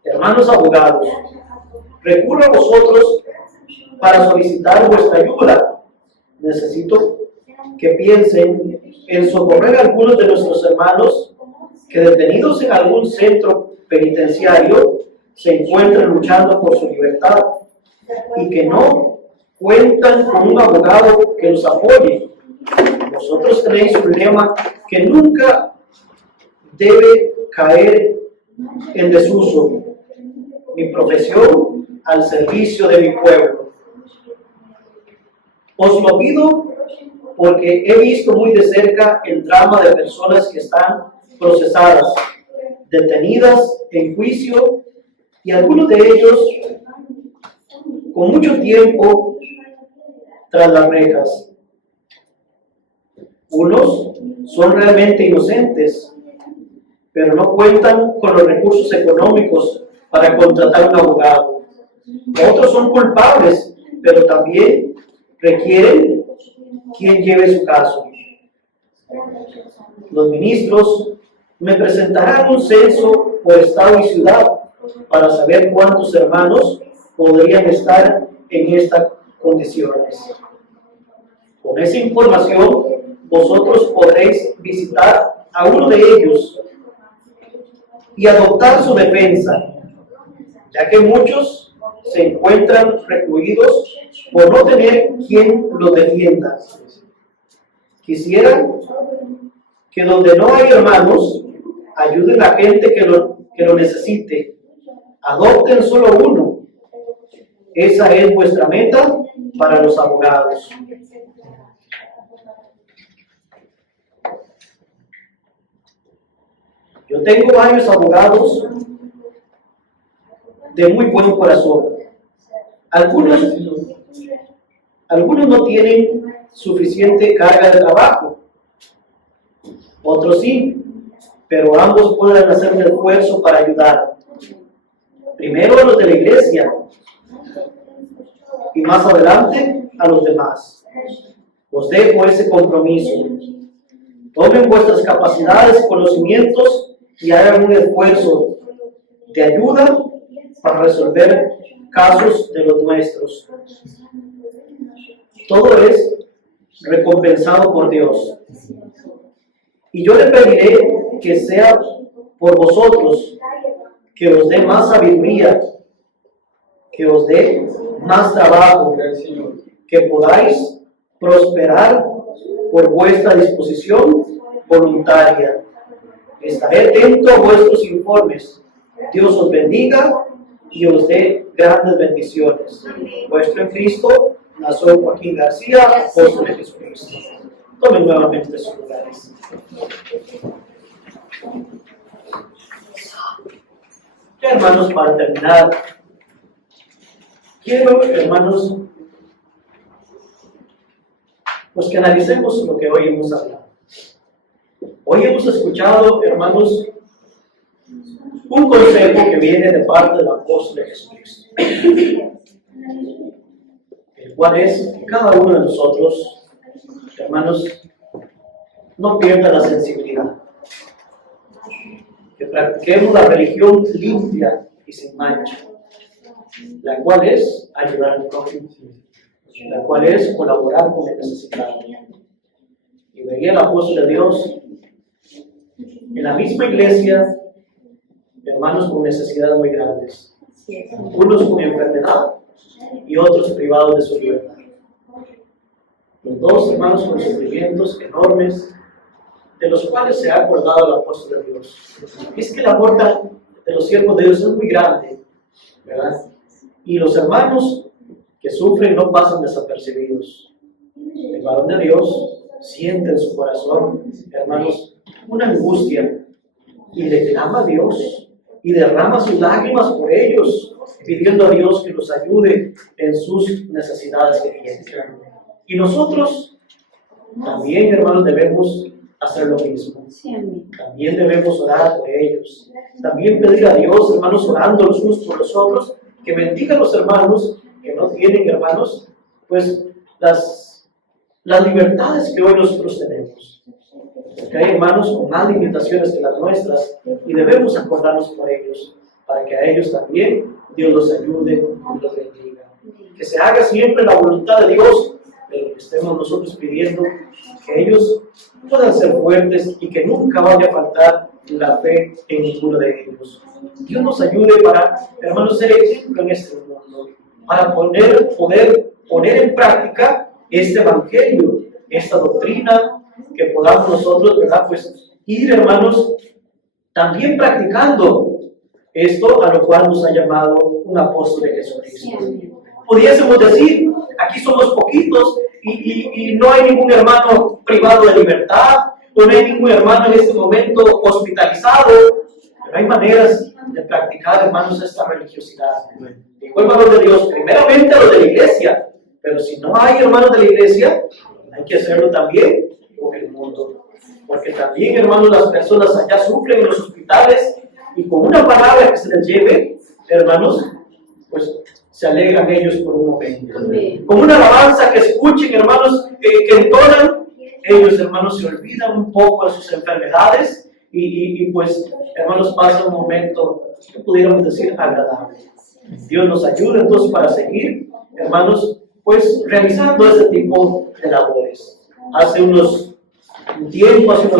Hermanos abogados, recurro a vosotros para solicitar vuestra ayuda. Necesito que piensen en socorrer a algunos de nuestros hermanos que, detenidos en algún centro penitenciario, se encuentran luchando por su libertad y que no cuentan con un abogado que los apoye. Vosotros tenéis un lema que nunca debe caer en desuso: mi profesión al servicio de mi pueblo. Os lo pido porque he visto muy de cerca el drama de personas que están procesadas, detenidas en juicio, y algunos de ellos con mucho tiempo tras las rejas. Unos son realmente inocentes, pero no cuentan con los recursos económicos para contratar un abogado. Otros son culpables, pero también requieren quien lleve su caso. Los ministros me presentarán un censo por estado y ciudad para saber cuántos hermanos podrían estar en estas condiciones. Con esa información, vosotros podréis visitar a uno de ellos y adoptar su defensa, ya que muchos se encuentran recluidos por no tener quien los defienda. Quisiera que donde no hay hermanos, ayuden a gente que lo necesite. Adopten solo uno. Esa es vuestra meta para los abogados. Yo tengo varios abogados de muy buen corazón. Algunos no tienen suficiente carga de trabajo, otros sí, pero ambos pueden hacer un esfuerzo para ayudar. Primero a los de la iglesia y más adelante a los demás. Os dejo ese compromiso. Tomen vuestras capacidades y conocimientos y hagan un esfuerzo de ayuda para resolver casos de los nuestros. Todo es recompensado por Dios. Y yo le pediré que sea por vosotros, que os dé más sabiduría, que os dé más trabajo, que podáis prosperar por vuestra disposición voluntaria. Estaré atento a vuestros informes. Dios os bendiga y os dé grandes bendiciones. Vuestro en Cristo, Nazón Joaquín García, apóstol de Jesucristo. Tomen nuevamente sus lugares. Ya, hermanos, para terminar, quiero, hermanos, pues que analicemos lo que hoy hemos hablado. Hoy hemos escuchado, hermanos, un consejo que viene de parte del apóstol de Jesucristo, el cual es que cada uno de nosotros, hermanos, no pierda la sensibilidad, que practiquemos la religión limpia y sin mancha, la cual es ayudar al prójimo, la cual es colaborar con el necesitado. Y veía el apóstol de Dios en la misma iglesia, hermanos con necesidades muy grandes, unos con enfermedad y otros privados de su libertad. Los dos hermanos con sufrimientos enormes, de los cuales se ha acordado el apóstol de Dios. Es que el amor de los siervos de Dios es muy grande, ¿verdad? Y los hermanos que sufren no pasan desapercibidos. El varón de Dios siente en su corazón, hermanos, una angustia y le clama a Dios y derrama sus lágrimas por ellos, pidiendo a Dios que los ayude en sus necesidades que tienen. Y nosotros también, hermanos, debemos hacer lo mismo. También debemos orar por ellos. También pedir a Dios, hermanos, orando los unos por los otros, que bendiga a los hermanos que no tienen, hermanos, pues las libertades que hoy nosotros tenemos. Porque hay hermanos con más limitaciones que las nuestras y debemos acordarnos por ellos, para que a ellos también Dios los ayude y los bendiga. Que se haga siempre la voluntad de Dios, de lo que estemos nosotros pidiendo, que ellos puedan ser fuertes y que nunca vaya a faltar la fe en ninguno de ellos. Dios nos ayude para, hermanos, ser ejemplo en este mundo, para poder poner en práctica este evangelio, esta doctrina, que podamos nosotros, ¿verdad? Pues ir, hermanos, también practicando esto a lo cual nos ha llamado un apóstol de Jesucristo. Pudiésemos decir, aquí somos poquitos y no hay ningún hermano privado de libertad, no hay ningún hermano en este momento hospitalizado, pero hay maneras de practicar, hermanos, esta religiosidad. Dijo el varón de Dios, primeramente a los de la iglesia, pero si no hay hermanos de la iglesia, hay que hacerlo también con el mundo. Porque también, hermanos, las personas allá sufren en los hospitales y con una palabra que se les lleve, hermanos, pues se alegran ellos por un momento. Con una alabanza que escuchen, hermanos, que entonan, ellos, hermanos, se olvidan un poco de sus enfermedades y pues, hermanos, pasan un momento que pudiéramos decir agradable. Dios nos ayude entonces para seguir, hermanos, pues realizando este tipo de labores. Hace unos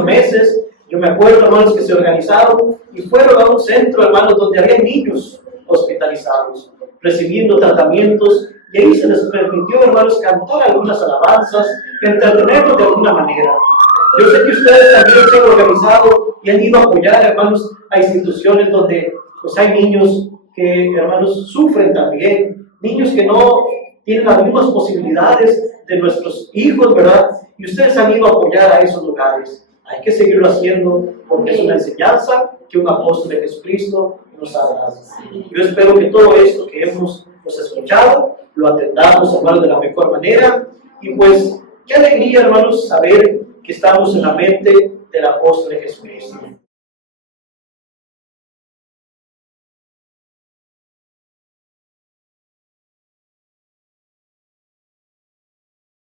meses, yo me acuerdo, hermanos, que se organizaron y fueron a un centro, hermanos, donde había niños hospitalizados, recibiendo tratamientos, y ahí se les permitió, hermanos, cantar algunas alabanzas, entretenerlos de alguna manera. Yo sé que ustedes también se han organizado y han ido a apoyar, hermanos, a instituciones donde pues hay niños que, hermanos, sufren también, niños que no tienen las mismas posibilidades de nuestros hijos, ¿verdad? Y ustedes han ido a apoyar a esos lugares. Hay que seguirlo haciendo porque es una enseñanza que un apóstol de Jesucristo nos ha dado. Yo espero que todo esto que hemos escuchado lo atendamos, hermanos, de la mejor manera. Y pues, qué alegría, hermanos, saber que estamos en la mente del apóstol de Jesucristo.